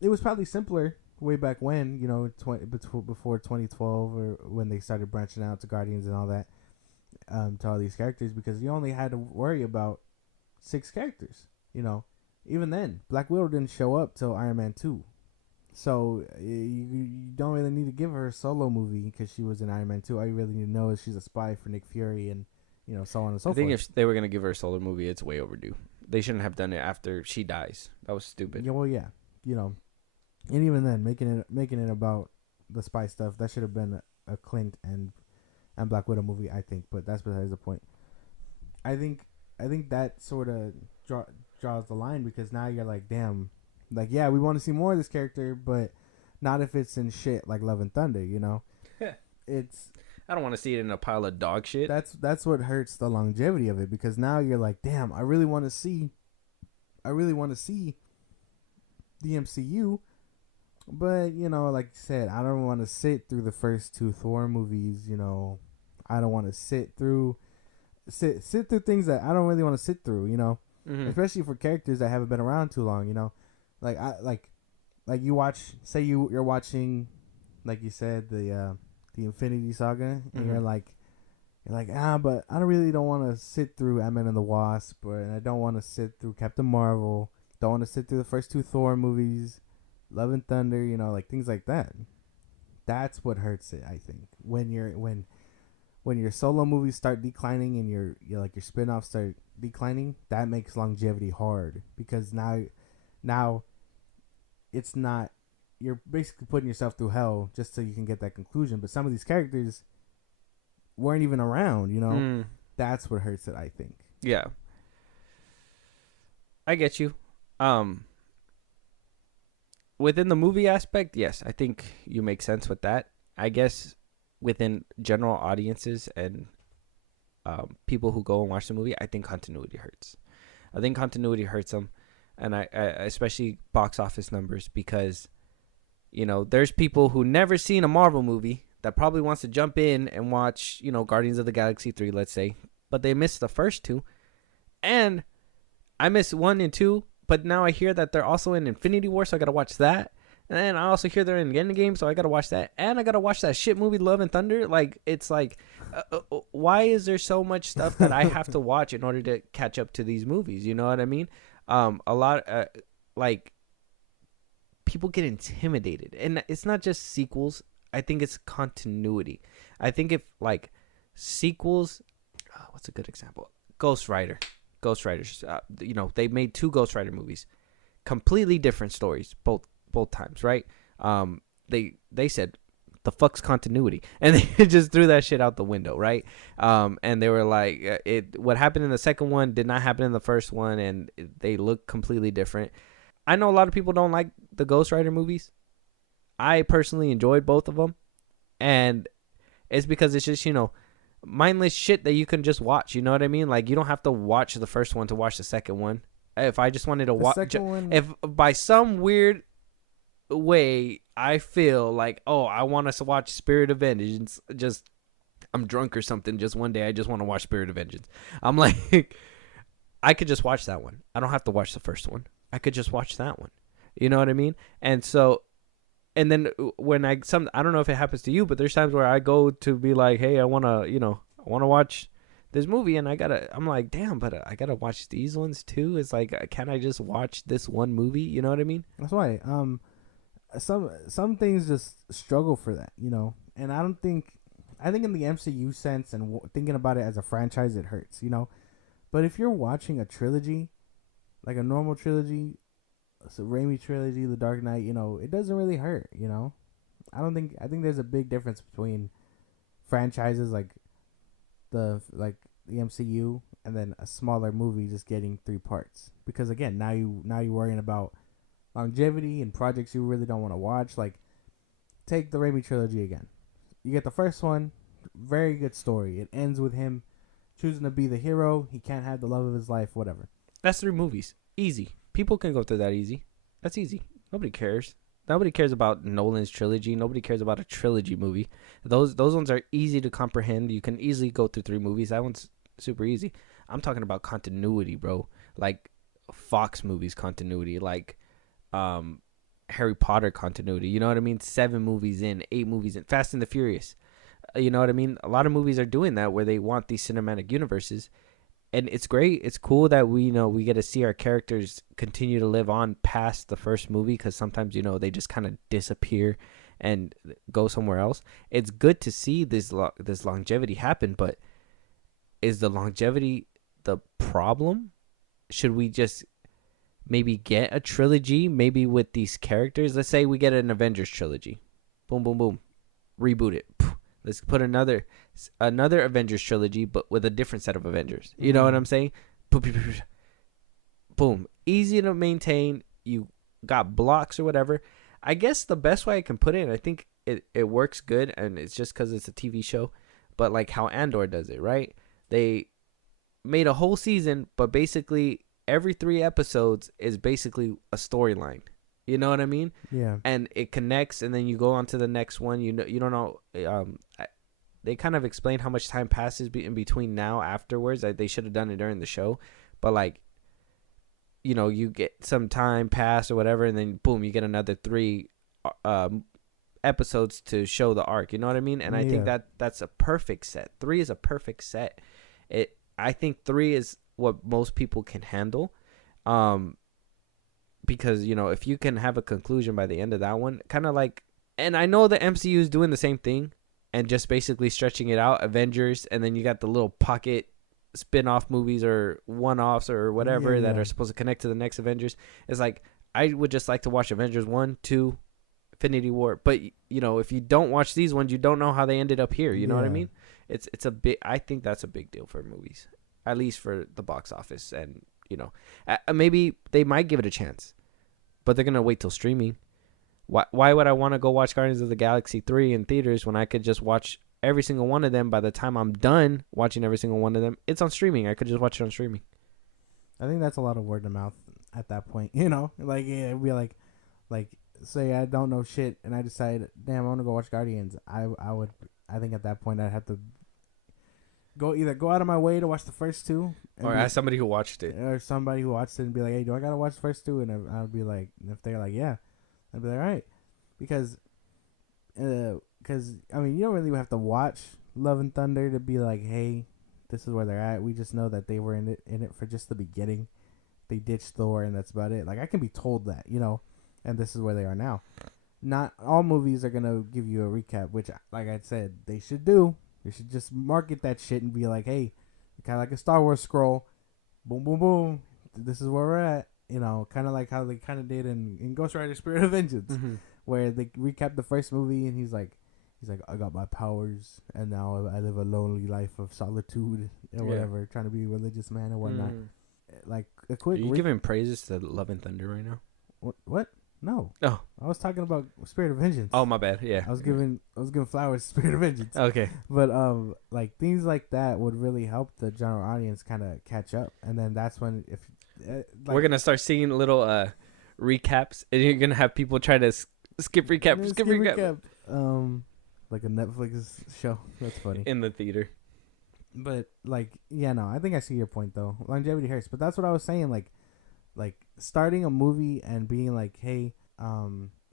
it was probably simpler way back when, before 2012, or when they started branching out to Guardians and all that, to all these characters, because you only had to worry about 6 characters. Even then, Black Widow didn't show up till Iron Man 2. So you don't really need to give her a solo movie because she was in Iron Man 2. All you really need to know is she's a spy for Nick Fury, and so on and so forth. I think if they were gonna give her a solo movie, it's way overdue. They shouldn't have done it after she dies. That was stupid. Yeah, well, yeah, and even then, making it about the spy stuff, that should have been a Clint and Black Widow movie, I think. But that's besides the point. I think that sort of draws the line, because now you're like, damn. Like, yeah, we want to see more of this character, but not if it's in shit like Love and Thunder, It's... I don't want to see it in a pile of dog shit. That's what hurts the longevity of it, because now you're like, damn, I really want to see the MCU, but, like you said, I don't want to sit through the first 2 Thor movies, I don't want to sit through things that I don't really want to sit through, Mm-hmm. Especially for characters that haven't been around too long, Like you watch, say you're watching, like you said, the Infinity Saga, and you're like, but I don't want to sit through Ant-Man and the Wasp, and I don't want to sit through Captain Marvel, don't want to sit through the first 2 Thor movies, Love and Thunder, like things like that. That's what hurts it, I think. When your solo movies start declining and your spin-offs start declining, that makes longevity hard, because now it's not, you're basically putting yourself through hell just so you can get that conclusion. But some of these characters weren't even around, That's what hurts it, I think. Yeah. I get you. Within the movie aspect, yes, I think you make sense with that. I guess within general audiences and people who go and watch the movie, I think continuity hurts. I think continuity hurts them. And I especially box office numbers, because, there's people who never seen a Marvel movie that probably wants to jump in and watch, Guardians of the Galaxy 3, let's say, but they missed the first 2. And I missed 1 and 2, but now I hear that they're also in Infinity War, so I got to watch that. And then I also hear they're in Endgame, so I gotta watch that, and I gotta watch that shit movie Love and Thunder. Like it's like, why is there so much stuff that I have to watch in order to catch up to these movies? You know what I mean? A lot like people get intimidated, and it's not just sequels. I think it's continuity. I think if like sequels, what's a good example? Ghost Rider, Ghost Riders. They made two Ghost Rider movies, completely different stories, both times, right? They said the fuck's continuity, and they just threw that shit out the window, right? And they were like, what happened in the second one did not happen in the first one, and they look completely different. I know a lot of people don't like the Ghost Rider movies. I personally enjoyed both of them, and it's because it's just mindless shit that you can just watch. You know what I mean? Like you don't have to watch the first one to watch the second one. If I just wanted to watch, if by some weird way I feel like, oh, I want us to watch Spirit of Vengeance, just I'm drunk or something, just one day I just want to watch Spirit of Vengeance, I'm like, I could just watch that one. I don't have to watch the first one. I could just watch that one. You know what I mean? And so, and then when I don't know if it happens to you, but there's times where I go to be like, hey, I want to watch this movie, and I'm like, damn, but I gotta watch these ones too. It's like, can I just watch this one movie? You know what I mean? That's why. Some things just struggle for that, and I think in the MCU sense and thinking about it as a franchise, it hurts, But if you're watching a trilogy, like a normal trilogy, so Raimi trilogy, The Dark Knight, it doesn't really hurt, I think there's a big difference between franchises like the MCU and then a smaller movie just getting 3 parts, because again, now you're worrying about longevity and projects you really don't want to watch. Like, take the Raimi trilogy again. You get the first one, very good story. It ends with him choosing to be the hero. He can't have the love of his life, whatever. That's 3 movies. Easy. People can go through that easy. That's easy. Nobody cares. Nobody cares about Nolan's trilogy. Nobody cares about a trilogy movie. Those ones are easy to comprehend. You can easily go through 3 movies. That one's super easy. I'm talking about continuity, bro. Like Fox movies continuity. Like Harry Potter continuity. You know what I mean? 7 movies in, 8 movies in. Fast and the Furious. You know what I mean? A lot of movies are doing that where they want these cinematic universes. And it's great. It's cool that we get to see our characters continue to live on past the first movie, because sometimes they just kind of disappear and go somewhere else. It's good to see this longevity happen, but is the longevity the problem? Should we just maybe get a trilogy, maybe with these characters? Let's say we get an Avengers trilogy. Boom, boom, boom. Reboot it. Let's put another Avengers trilogy, but with a different set of Avengers. You know what I'm saying? Boom. Easy to maintain. You got blocks or whatever. I guess the best way I can put it, and I think it works good, and it's just because it's a TV show, but like how Andor does it, right? They made a whole season, but basically every 3 episodes is basically a storyline. You know what I mean? Yeah. And it connects, and then you go on to the next one. You don't know. They kind of explain how much time passes in between now afterwards. They should have done it during the show, but like, you get some time pass or whatever, and then boom, you get another 3 episodes to show the arc. You know what I mean? And I think that's a perfect set. 3 is a perfect set. I think 3 is what most people can handle. Because, if you can have a conclusion by the end of that one, kind of like, and I know the MCU is doing the same thing and just basically stretching it out, Avengers, and then you got the little pocket spin-off movies or one-offs or whatever that are supposed to connect to the next Avengers. It's like, I would just like to watch Avengers 1, 2, Infinity War. But, if you don't watch these ones, you don't know how they ended up here. You know what I mean? It's a big, I think that's a big deal for movies, at least for the box office. And, maybe they might give it a chance, but they're going to wait till streaming. Why would I want to go watch Guardians of the Galaxy 3 in theaters when I could just watch every single one of them? By the time I'm done watching every single one of them, it's on streaming. I could just watch it on streaming. I think that's a lot of word of mouth at that point, like, it'd be like say I don't know shit and I decide, damn, I want to go watch Guardians. I think at that point I'd have to go out of my way to watch the first 2, or ask somebody who watched it, or somebody who watched it and be like, hey, do I gotta watch the first 2? And I'd be like, if they're like, yeah, I'd be like, all right. because I mean, you don't really have to watch Love and Thunder to be like, hey, this is where they're at. We just know that they were in it for just the beginning. They ditched Thor, and that's about it. Like, I can be told that, and this is where they are now. Not all movies are gonna give you a recap, which, like I said, they should do. They should just market that shit and be like, hey, kind of like a Star Wars scroll, boom, boom, boom. This is where we're at. Kind of like how they kind of did in Ghost Rider: Spirit of Vengeance, where they recap the first movie, and he's like, I got my powers, and now I live a lonely life of solitude and whatever, trying to be a religious man and whatnot. Like a quick. Are you giving praises to Love and Thunder right now? What? No. Oh, I was talking about Spirit of Vengeance. oh, my bad. Yeah, I was giving flowers to Spirit of Vengeance. Okay, But like things like that would really help the general audience kind of catch up, and then that's when if we're gonna start seeing little recaps, and you're gonna have people try to skip recap. Like a Netflix show. That's funny. In the theater. But like, yeah, no, I think I see your point though. Longevity hurts, but that's what I was saying. Like starting a movie and being like, hey,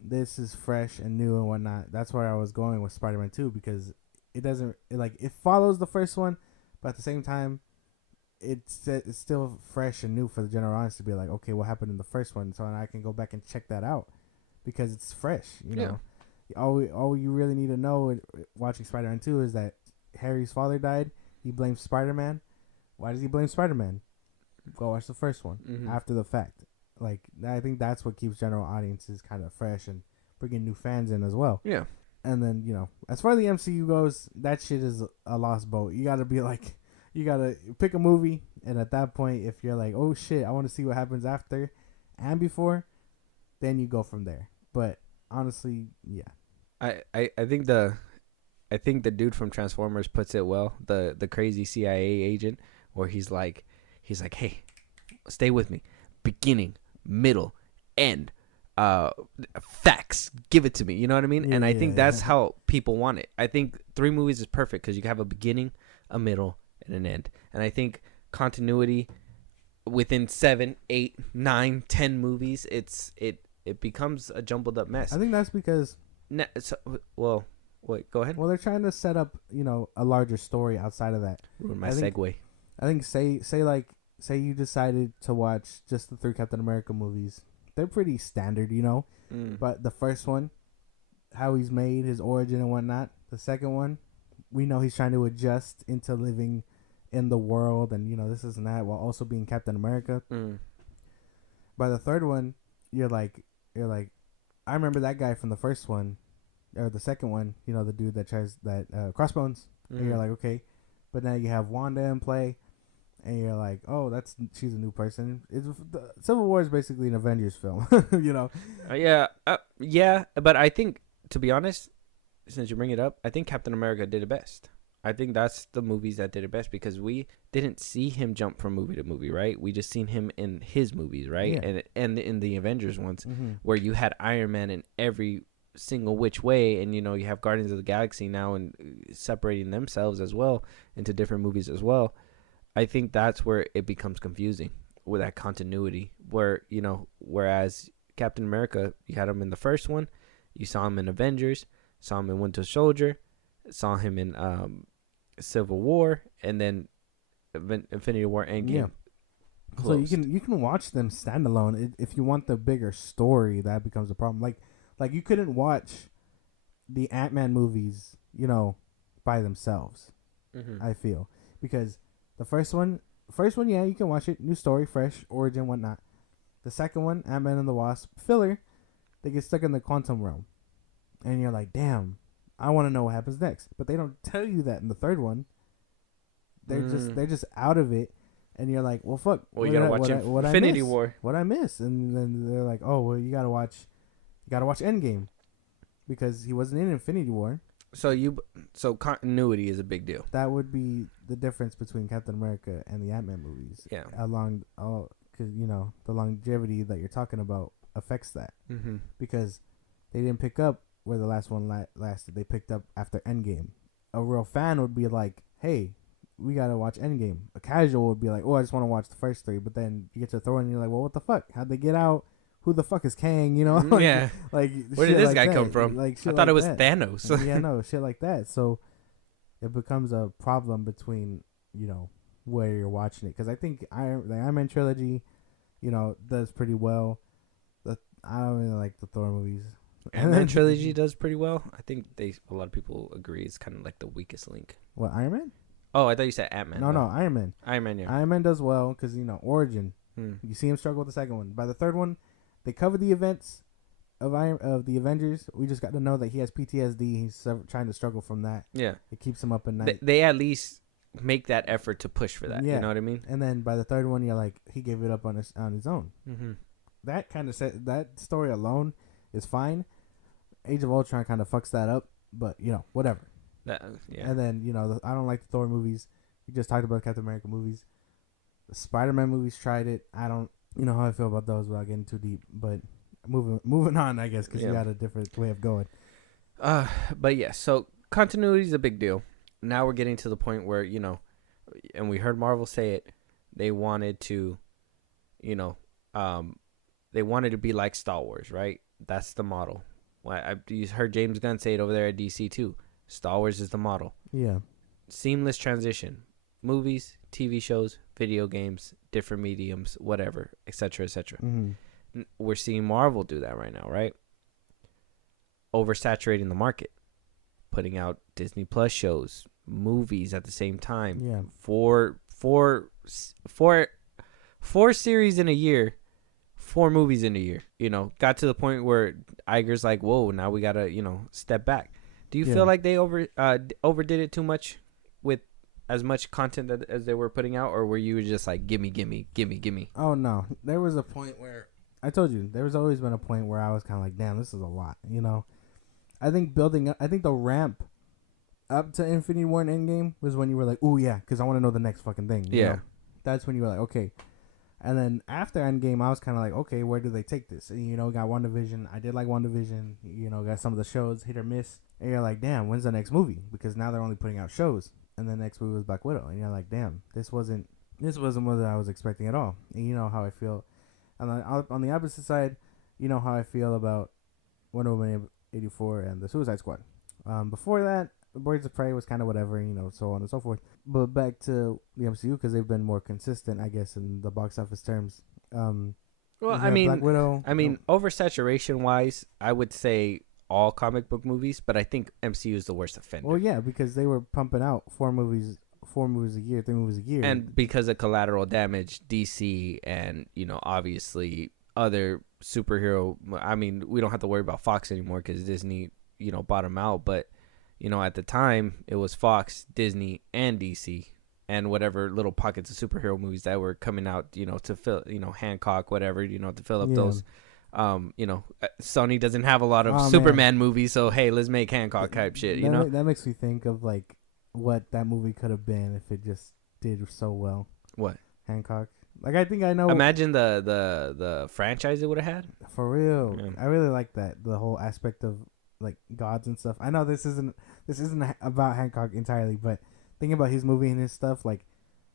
this is fresh and new and whatnot. That's where I was going with Spider-Man 2, because it follows the first one, but at the same time, it's still fresh and new for the general audience to be like, okay, what happened in the first one? So I can go back and check that out because it's fresh. You know, all you really need to know watching Spider-Man 2 is that Harry's father died. He blames Spider-Man. Why does he blame Spider-Man? Go watch the first one after the fact. Like, I think that's what keeps general audiences kind of fresh and bringing new fans in as well. Yeah. And then, as far as the MCU goes, that shit is a lost boat. You got to be like, you got to pick a movie. And at that point, if you're like, oh shit, I want to see what happens after and before, then you go from there. But honestly, yeah. I think the dude from Transformers puts it well. The crazy CIA agent, where he's like, hey, stay with me. Beginning, middle, end, facts. Give it to me. You know what I mean? And I think that's how people want it. I think 3 movies is perfect because you can have a beginning, a middle, and an end. And I think continuity within 7, 8, 9, 10 movies, it becomes a jumbled up mess. I think that's because. Wait, go ahead. Well, they're trying to set up, a larger story outside of that. Ruin my segue. I think say you decided to watch just the 3 Captain America movies. They're pretty standard, But the first one, how he's made, his origin and whatnot. The second one, we know he's trying to adjust into living in the world and, this and that while also being Captain America. By the third one, you're like, I remember that guy from the first one, or the second one, the dude that tries that Crossbones. And you're like, okay. But now you have Wanda in play. And you're like, oh, she's a new person. Civil War is basically an Avengers film, Yeah, but I think, to be honest, since you bring it up, I think Captain America did it best. I think that's the movies that did it best because we didn't see him jump from movie to movie, right? We just seen him in his movies, right? Yeah. And in the Avengers ones, where you had Iron Man in every single which way, and you have Guardians of the Galaxy now and separating themselves as well into different movies as well. I think that's where it becomes confusing with that continuity where, whereas Captain America, you had him in the first one, you saw him in Avengers, saw him in Winter Soldier, saw him in Civil War, and then Infinity War Endgame. Yeah. Closed. So you can watch them standalone. If you want the bigger story, that becomes a problem. Like you couldn't watch the Ant-Man movies, by themselves. I feel because the first one, yeah, you can watch it. New story, fresh, origin, whatnot. The second one, Ant-Man and the Wasp, filler. They get stuck in the quantum realm. And you're like, damn, I want to know what happens next. But they don't tell you that in the third one. They're just out of it. And you're like, well, fuck. Well, you gotta watch Infinity War. What I miss? And then they're like, oh, well, you gotta watch Endgame. Because he wasn't in Infinity War. So continuity is a big deal. That would be the difference between Captain America and the Ant-Man movies. Yeah. Because the longevity that you're talking about affects that. Because they didn't pick up where the last one lasted. They picked up after Endgame. A real fan would be like, hey, we gotta watch Endgame. A casual would be like, oh, I just want to watch the first 3. But then you get to throw in and you're like, well, what the fuck? How'd they get out? who the fuck is Kang? You know, like, Yeah. like Where did shit this like guy that. come from? Like I shit thought it like was that. Thanos. Yeah, no, shit like that. So it becomes a problem between, you know, where you're watching it. Because I think the Iron Man trilogy, you know, does pretty well. I don't really like the Thor movies. Ant-Man trilogy does pretty well. I think a lot of people agree it's kind of like the weakest link. What, Iron Man? Oh, I thought you said Ant-Man. No, Iron Man. Iron Man, yeah. Iron Man does well because, you know, origin. Hmm. You see him struggle with the second one. By the third one, they cover the events of the Avengers. We just got to know that he has PTSD. He's trying to struggle from that. Yeah. It keeps him up at night. They at least make that effort to push for that. Yeah. You know what I mean? And then by the third one, you're like, he gave it up on his own. Mm-hmm. That kind of that story alone is fine. Age of Ultron kind of fucks that up, but you know, whatever. Yeah. And then, you know, I don't like the Thor movies. We just talked about Captain America movies. The Spider-Man movies tried it. I don't, you know how I feel about those without getting too deep. But moving on, I guess, because you got a different way of going. But yeah, so continuity is a big deal. Now we're getting to the point where, you know, and we heard Marvel say it, they wanted to, you know, they wanted to be like Star Wars, right? That's the model. You heard James Gunn say it over there at DC too. Star Wars is the model. Yeah. Seamless transition. Movies, TV shows, video games, different mediums, whatever, etc., etc. Mm-hmm. We're seeing Marvel do that right now, right? Oversaturating the market, putting out Disney Plus shows, movies at the same time. Yeah. Four series in a year, 4 movies in a year. You know, got to the point where Iger's like, whoa, now we gotta, you know, step back. Do you feel like they overdid it too much with as much content as they were putting out, or were you just like, gimme? Oh no, there was a point where I told you there was always been a point where I was kind of like, damn, this is a lot. You know, I think the ramp up to Infinity War and Endgame was when you were like, oh yeah, because I want to know the next fucking thing. You know? That's when you were like, okay. And then after Endgame, I was kind of like, okay, where do they take this? And, you know, got WandaVision. I did like WandaVision. You know, got some of the shows, hit or miss. And you're like, damn, when's the next movie? Because now they're only putting out shows. And the next movie was Black Widow. And you're like, damn, this wasn't what I was expecting at all. And you know how I feel. On the opposite side, you know how I feel about Wonder Woman 84 and the Suicide Squad. Before that, Birds of Prey was kind of whatever, you know, so on and so forth. But back to the MCU, because they've been more consistent, I guess, in the box office terms. Well, I mean, Black Widow, oversaturation wise, I would say all comic book movies, but I think MCU is the worst offender. Well, yeah, because they were pumping out 4 movies a year, 3 movies a year, and because of Collateral Damage, DC, and you know, obviously other superhero. I mean, we don't have to worry about Fox anymore because Disney, you know, bought them out, but. You know, at the time, it was Fox, Disney, and DC, and whatever little pockets of superhero movies that were coming out, you know, to fill, you know, Hancock, whatever, you know, to fill up those. You know, Sony doesn't have a lot of Superman movies, so hey, let's make Hancock type shit. You know, that makes me think of like what that movie could have been if it just did so well. What? Hancock. Like, I think I know. Imagine the franchise it would have had. For real, Yeah. I really like that, the whole aspect of like gods and stuff. I know this isn't about Hancock entirely, but thinking about his movie and his stuff, like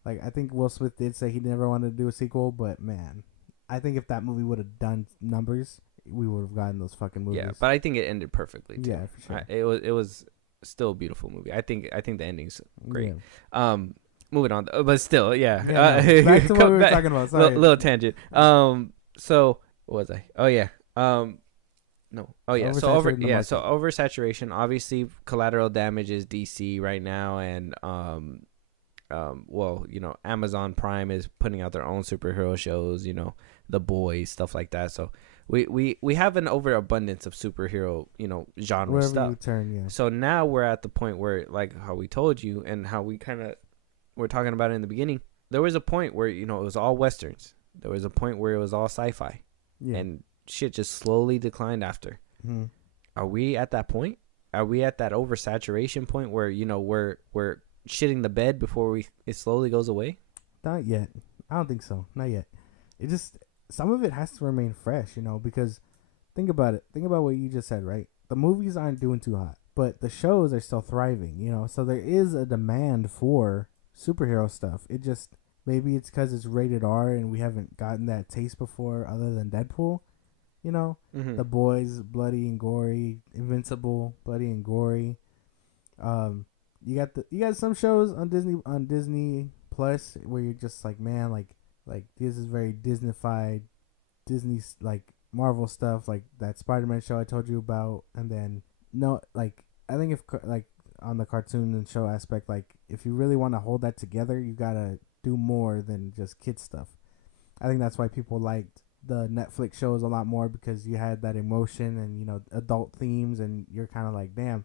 I think Will Smith did say he never wanted to do a sequel, but man, I think if that movie would have done numbers, we would have gotten those fucking movies. Yeah, but I think it ended perfectly too. Yeah, for sure. It was still a beautiful movie. I think the ending's great. Yeah. Moving on, but still, yeah. Back to what we were talking about. Sorry. Little tangent. So what was I? Oh yeah. No. Oh yeah. So oversaturation. Obviously, Collateral Damage is DC right now, and well, you know, Amazon Prime is putting out their own superhero shows. You know, The Boys, stuff like that. So we have an overabundance of superhero, you know, genre Wherever stuff. you turn, yeah. So now we're at the point where, like how we told you, and how we kind of were talking about it in the beginning. There was a point where, you know, it was all westerns. There was a point where it was all sci-fi, and shit just slowly declined after. Mm-hmm. Are we at that point? Are we at that oversaturation point where, you know, we're shitting the bed before it slowly goes away? Not yet. I don't think so. Not yet. It just, some of it has to remain fresh, you know, because think about it. Think about what you just said, right? The movies aren't doing too hot, but the shows are still thriving, you know. So there is a demand for superhero stuff. It just, maybe it's because it's rated R and we haven't gotten that taste before other than Deadpool. You know, Mm-hmm. The Boys, bloody and gory. Invincible, bloody and gory. Um, you got some shows on Disney Plus where you're just like, man, like this is very Disneyfied, Disney's like Marvel stuff, like that Spider-Man show I told you about, and then no, like I think if like on the cartoon and show aspect, like if you really want to hold that together, you gotta do more than just kid stuff. I think that's why people liked the Netflix shows a lot more because you had that emotion and adult themes, and you're kind of like, damn,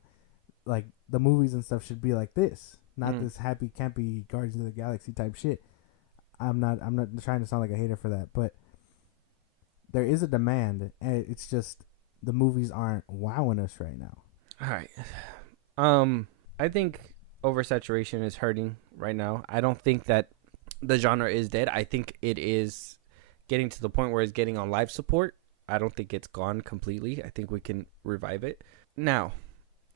like the movies and stuff should be like this, not this happy campy Guardians of the Galaxy type shit. I'm not trying to sound like a hater for that, but there is a demand, and it's just the movies aren't wowing us right now. All right. I think oversaturation is hurting right now. I don't think that the genre is dead. I think it is getting to the point where it's getting on life support. I don't think it's gone completely. I think we can revive it. Now,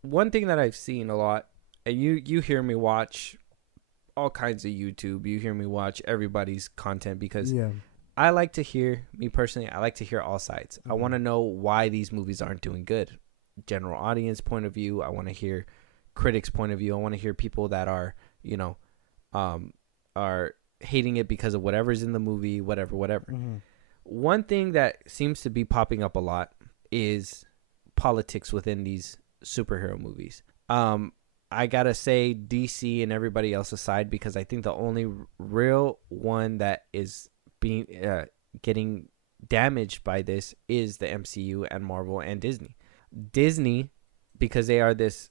one thing that I've seen a lot, and you hear me watch all kinds of YouTube. You hear me watch everybody's content because Yeah. I like to hear, me personally, I like to hear all sides. I want to know why these movies aren't doing good. General audience point of view. I want to hear critics' point of view. I want to hear people that are, are hating it because of whatever's in the movie, whatever. Mm-hmm. One thing that seems to be popping up a lot is politics within these superhero movies. I gotta say DC and everybody else aside, because I think the only real one that is being getting damaged by this is the MCU and Marvel and Disney. Disney, because they are this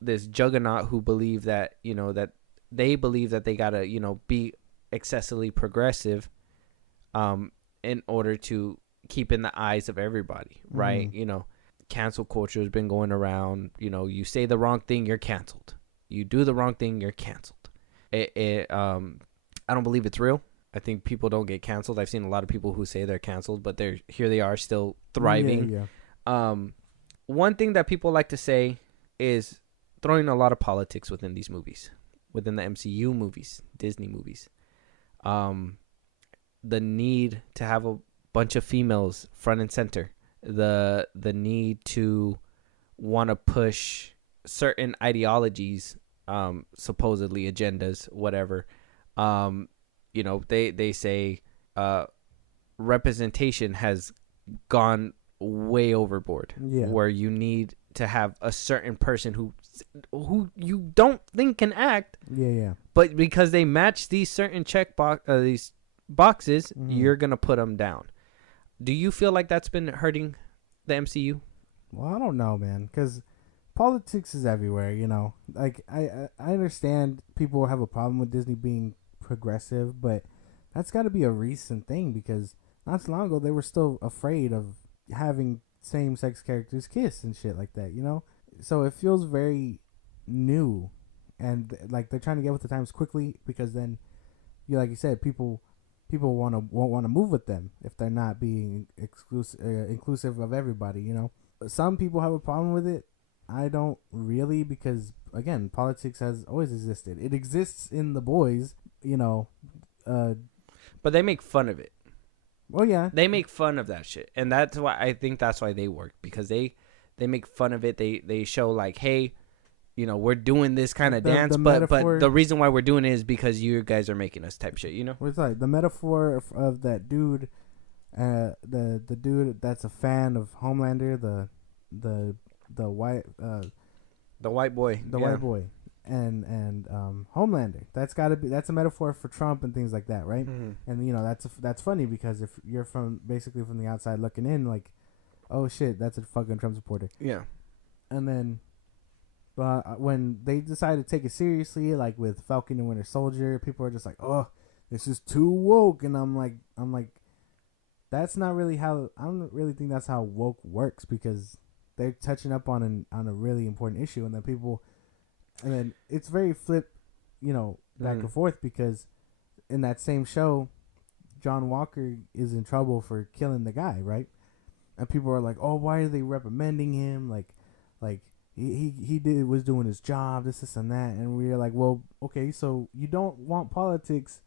this juggernaut who believe that that they believe that they gotta be excessively progressive, in order to keep in the eyes of everybody, right? Cancel culture has been going around. You say the wrong thing, you're canceled. You do the wrong thing, you're canceled. I don't believe it's real. I think people don't get canceled. I've seen a lot of people who say they're canceled, but they are still thriving. Yeah. One thing that people like to say is throwing a lot of politics within these movies, within the MCU movies, Disney movies. The need to have a bunch of females front and center. The need to want to push certain ideologies, supposedly agendas, whatever. They say representation has gone way overboard. Yeah. Where you need to have a certain person who you don't think can act. Yeah. But because they match these certain these boxes, Mm-hmm. you're gonna put them down. Do you feel like that's been hurting the MCU? Well, I don't know, man, because politics is everywhere. Like I understand people have a problem with Disney being progressive, but that's got to be a recent thing because not so long ago they were still afraid of having same-sex characters kiss and shit like that. So it feels very new, and like they're trying to get with the times quickly because then, like you said, people won't want to move with them if they're not being inclusive of everybody. Some people have a problem with it. I don't really, because again, politics has always existed. It exists in The Boys. But they make fun of it. Well, yeah, They make fun of that shit, and that's why I think that's why they work, because they make fun of it. They show like, hey, we're doing this kind of dance, but the reason why we're doing it is because you guys are making us type shit. It's like the metaphor of that dude, the dude that's a fan of Homelander, the white the white boy, white boy, and Homelander. That's a metaphor for Trump and things like that, right? Mm-hmm. And that's funny because if you're basically from the outside looking in, like, oh shit, that's a fucking Trump supporter. Yeah. And then, but when they decided to take it seriously, like with Falcon and Winter Soldier, people are just like, oh, this is too woke, and I'm like, that's not really how. I don't really think that's how woke works, because they're touching up on a really important issue, and then it's very flip, back and forth, because in that same show, John Walker is in trouble for killing the guy, right? And people are like, oh, why are they reprimanding him? Like he was doing his job, this and that. And we're like, well, okay, so you don't want politics,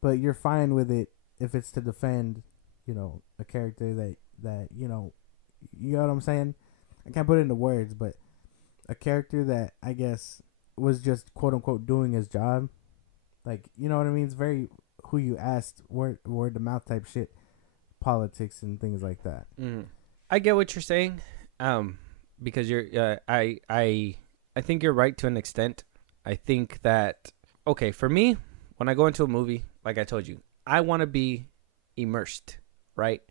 but you're fine with it if it's to defend, a character that that you know what I'm saying. I can't put it into words, but a character that I guess was just quote unquote doing his job. Like, you know what I mean? It's very who you asked, word to mouth type shit, politics and things like that. Mm. I get what you're saying, because I think you're right to an extent. I think that, okay, for me, when I go into a movie, like I told you, I want to be immersed, right?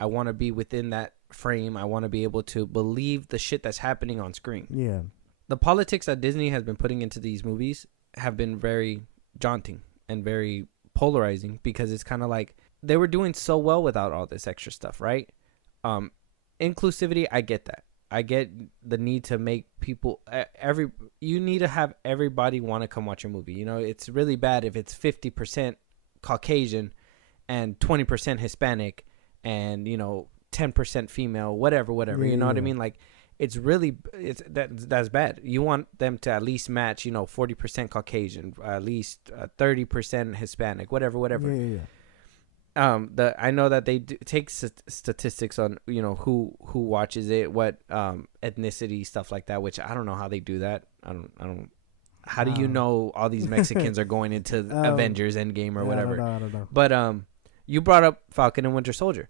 I want to be within that frame. I want to be able to believe the shit that's happening on screen. Yeah. The politics that Disney has been putting into these movies have been very jaunting and very polarizing, because it's kind of like they were doing so well without all this extra stuff, right? Inclusivity, I get that. I get the need to make people you need to have everybody want to come watch your movie. It's really bad if it's 50% Caucasian and 20% Hispanic and 10% female, whatever. Yeah, you know what I mean? Like, that's bad. You want them to at least match 40% Caucasian, at least 30% Hispanic, whatever. Yeah. I know that they take statistics on who watches it, what ethnicity, stuff like that, which I don't know how they do that. I don't. How do you know all these Mexicans are going into Avengers Endgame or whatever? I don't know. But you brought up Falcon and Winter Soldier.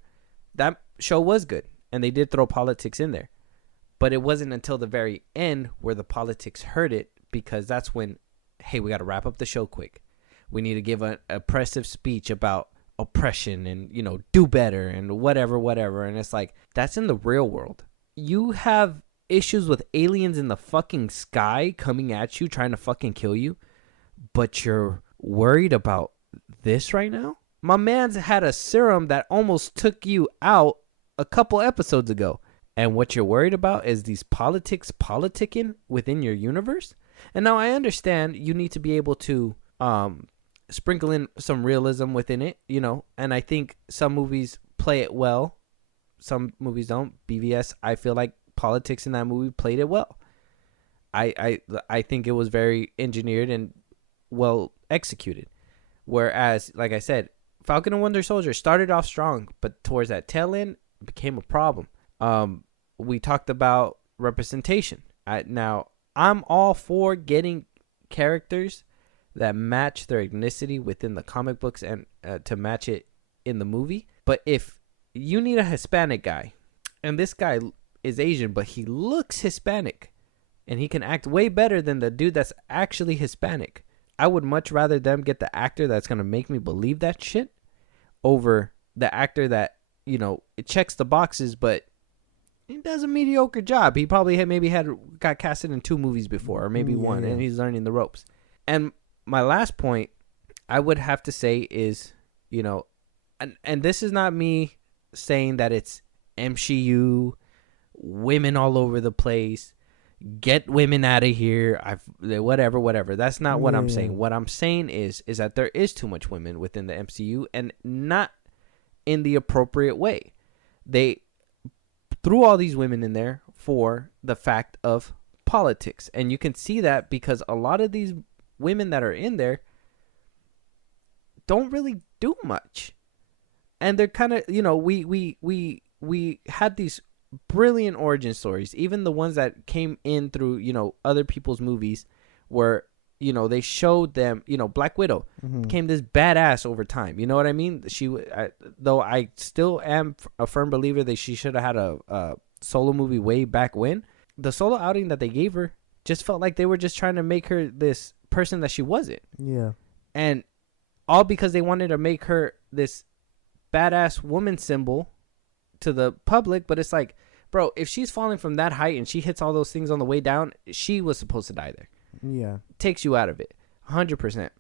That show was good, and they did throw politics in there, but it wasn't until the very end where the politics hurt it, because that's when, hey, we got to wrap up the show quick. We need to give an oppressive speech about oppression and do better and whatever, and it's like, that's in the real world. You have issues with aliens in the fucking sky coming at you trying to fucking kill you, but you're worried about this right now? My man's had a serum that almost took you out a couple episodes ago, and what you're worried about is these politicking within your universe. And now I understand you need to be able to sprinkle in some realism within it, and I think some movies play it well, some movies don't. BVS, I feel like politics in that movie played it well. I think it was very engineered and well executed, whereas, like I said, Falcon and Winter Soldier started off strong, but towards that tail end it became a problem. We talked about representation. Now I'm all for getting characters that match their ethnicity within the comic books and to match it in the movie. But if you need a Hispanic guy, and this guy is Asian, but he looks Hispanic, and he can act way better than the dude that's actually Hispanic, I would much rather them get the actor that's going to make me believe that shit over the actor that, it checks the boxes, but he does a mediocre job. He probably got casted in 2 movies before, or maybe one, and he's learning the ropes. And my last point I would have to say is, and this is not me saying that it's MCU, women all over the place, get women out of here, whatever. That's not what I'm saying. What I'm saying is that there is too much women within the MCU, and not in the appropriate way. They threw all these women in there for the fact of politics, and you can see that because a lot of these women that are in there don't really do much, and they're kind of we had these brilliant origin stories, even the ones that came in through other people's movies, where they showed them, Black Widow became this badass over time, you know what I mean? Though I still am a firm believer that she should have had a solo movie way back when. The solo outing that they gave her just felt like they were just trying to make her this person that she wasn't. Yeah. And all because they wanted to make her this badass woman symbol to the public. But it's like, bro, if she's falling from that height and she hits all those things on the way down, she was supposed to die there. Yeah. Takes you out of it 100%.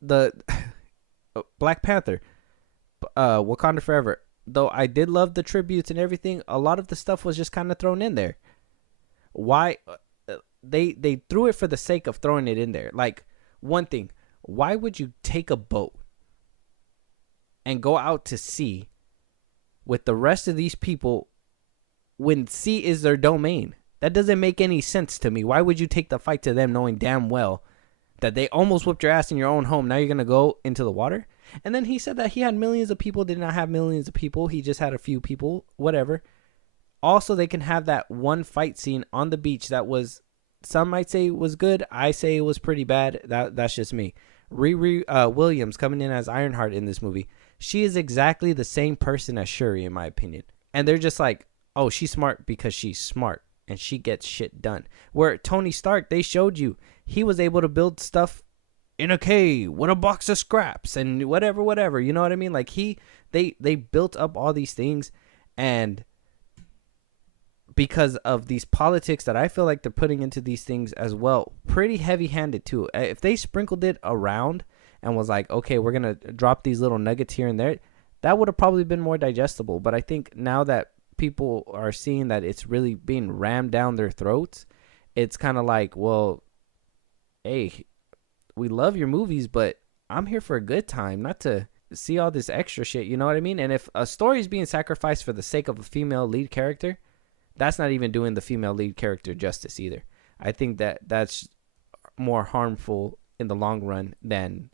The Black Panther, Wakanda Forever, though I did love the tributes and everything, a lot of the stuff was just kind of thrown in there. Why? They threw it for the sake of throwing it in there. Like, one thing, why would you take a boat and go out to sea with the rest of these people when sea is their domain? That doesn't make any sense to me. Why would you take the fight to them knowing damn well that they almost whooped your ass in your own home? Now you're going to go into the water? And then he said that he had millions of people, did not have millions of people. He just had a few people, whatever. Also, they can have that one fight scene on the beach that was, some might say was good. I say it was pretty bad. That's just me. Riri Williams coming in as Ironheart in this movie. She is exactly the same person as Shuri, in my opinion. And they're just like, oh, she's smart because she's smart and she gets shit done. Where Tony Stark, they showed you, he was able to build stuff in a cave with a box of scraps and whatever. You know what I mean? Like they built up all these things, and because of these politics that I feel like they're putting into these things as well, pretty heavy-handed too. If they sprinkled it around and was like, okay, we're gonna drop these little nuggets here and there, that would have probably been more digestible. But I think now that people are seeing that it's really being rammed down their throats, it's kind of like, well, hey, we love your movies, but I'm here for a good time, not to see all this extra shit. You know what I mean? And if a story is being sacrificed for the sake of a female lead character, that's not even doing the female lead character justice either. I think that that's more harmful in the long run than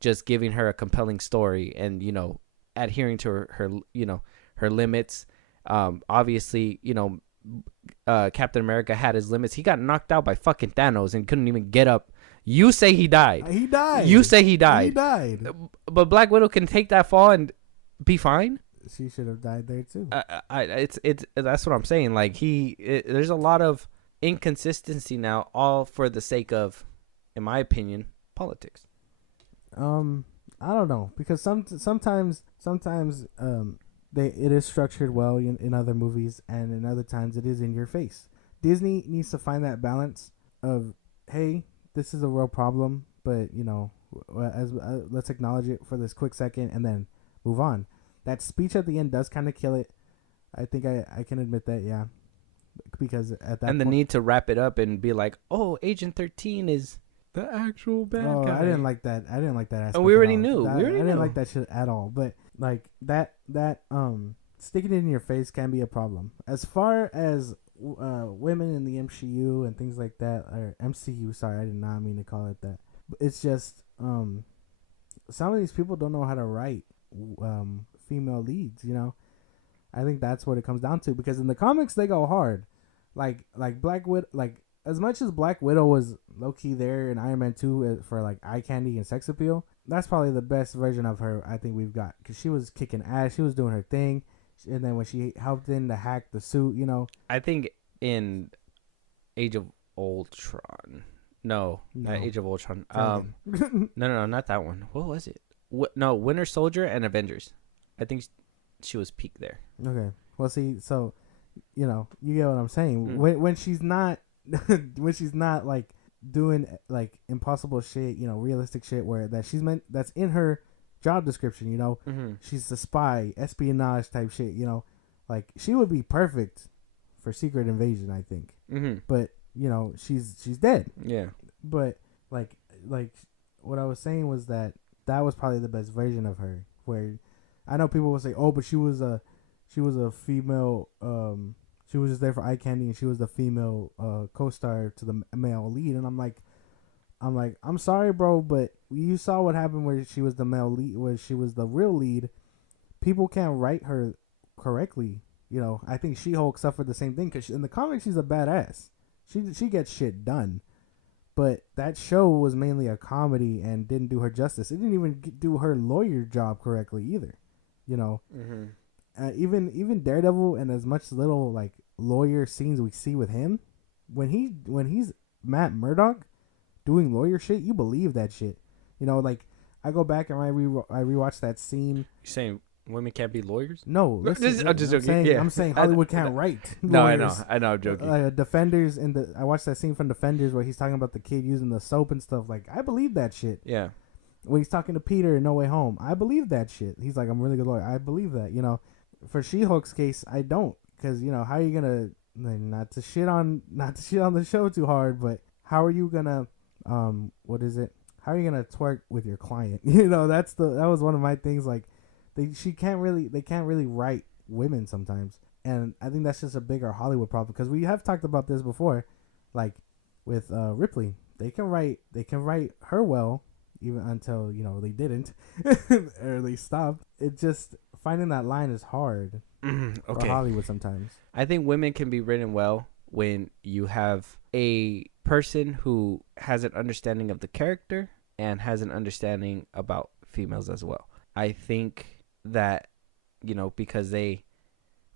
just giving her a compelling story and, you know, adhering to her you know, her limits. Obviously, you know, Captain America had his limits. He got knocked out by fucking Thanos and couldn't even get up. You say he died. He died. You say he died. He died. But Black Widow can take that fall and be fine. She should have died there too. It's that's what I'm saying. Like there's a lot of inconsistency now, all for the sake of, in my opinion, politics. I don't know, because sometimes it is structured well in other movies, and in other times it is in your face. Disney needs to find that balance of, hey, this is a real problem, but you know, let's acknowledge it for this quick second and then move on. That speech at the end does kind of kill it. I think I can admit that, yeah, because at that and the need to wrap it up and be like, oh, Agent 13 is the actual bad guy. I didn't like that. I didn't like that aspect. And we already knew. I didn't like that shit at all. But like that sticking it in your face can be a problem. As far as women in the MCU and things like that, or MCU. Sorry, I did not mean to call it that. It's just some of these people don't know how to write female leads. You know, I think that's what it comes down to. Because in the comics they go hard, like Black Widow, like. As much as Black Widow was low-key there in Iron Man 2 for like eye candy and sex appeal, that's probably the best version of her I think we've got. Because she was kicking ass. She was doing her thing. And then when she helped in to hack the suit, you know. I think in Age of Ultron. No. Not Age of Ultron. No, not that one. What was it? No, Winter Soldier and Avengers. I think she was peak there. Okay. Well, see, so, you know, you get what I'm saying. Mm. When she's not... when she's not like doing like impossible shit, you know, realistic shit where that's in her job description, you know, she's a spy, espionage type shit, you know, like she would be perfect for Secret Invasion, I think. But you know, she's dead. Yeah. But like what I was saying was that was probably the best version of her. Where I know people will say, oh, but she was a female. She was just there for eye candy, and she was the female co-star to the male lead. And I'm like, I'm sorry, bro, but you saw what happened where she was the male lead, where she was the real lead. People can't write her correctly. You know, I think She-Hulk suffered the same thing because in the comics she's a badass. She gets shit done, but that show was mainly a comedy and didn't do her justice. It didn't even do her lawyer job correctly either. You know. Even Daredevil, and as much little like lawyer scenes we see with him, when he's Matt Murdock doing lawyer shit, you believe that shit. You know, like I go back and I rewatch that scene. You're saying women can't be lawyers? No, listen, I'm just joking. I'm saying Hollywood can't write. No, lawyers. I know, I'm joking. Defenders I watched that scene from Defenders where he's talking about the kid using the soap and stuff. Like I believe that shit. Yeah. When he's talking to Peter in No Way Home, I believe that shit. He's like, I'm a really good lawyer. I believe that. You know. For She-Hulk's case, I don't, because you know how are you gonna not to shit on the show too hard, but how are you gonna what is it? How are you gonna twerk with your client? You know, that was one of my things. Like they can't really write women sometimes, and I think that's just a bigger Hollywood problem because we have talked about this before, like with Ripley. They can write her well, even until they didn't, or they stopped. It just finding that line is hard for Okay. Hollywood sometimes. I think women can be written well when you have a person who has an understanding of the character and has an understanding about females as well. I think that, because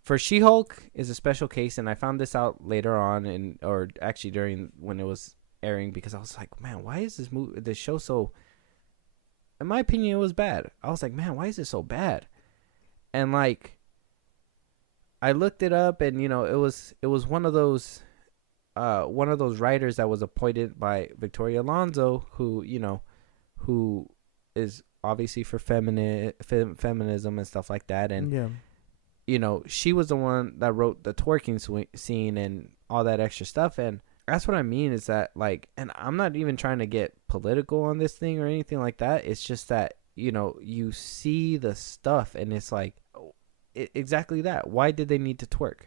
for She-Hulk is a special case, and I found this out later on, or actually during when it was airing, because I was like, man, why is this show so? In my opinion, it was bad. I was like, man, why is it so bad? And like, I looked it up, and it was one of those writers that was appointed by Victoria Alonso, who is obviously for feminism and stuff like that, and Yeah. she was the one that wrote the twerking scene and all that extra stuff. And that's what I mean is that, like, and I'm not even trying to get political on this thing or anything like that. It's just that, you see the stuff and it's like, exactly that. Why did they need to twerk?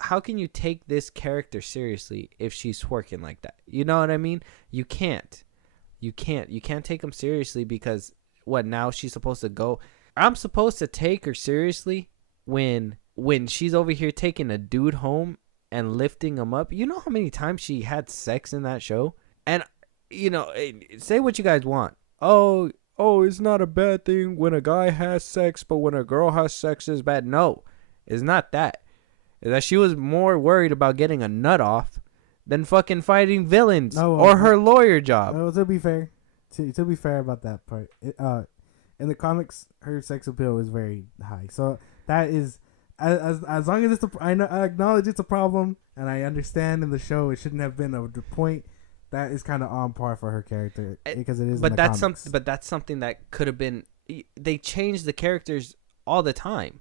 How can you take this character seriously if she's twerking like that? You know what I mean? You can't take them seriously, because now she's supposed to go. I'm supposed to take her seriously when she's over here taking a dude home and lifting him up. You know how many times she had sex in that show? And say what you guys want. Oh, it's not a bad thing when a guy has sex, but when a girl has sex is bad. No, it's not that. It's that she was more worried about getting a nut off than fucking fighting villains or her lawyer job. To be fair, to be fair about that part, in the comics, her sex appeal is very high. So that is, as long as I acknowledge it's a problem, and I understand in the show it shouldn't have been a point. That is kind of on par for her character, because it is. But that's something that could have been. They change the characters all the time,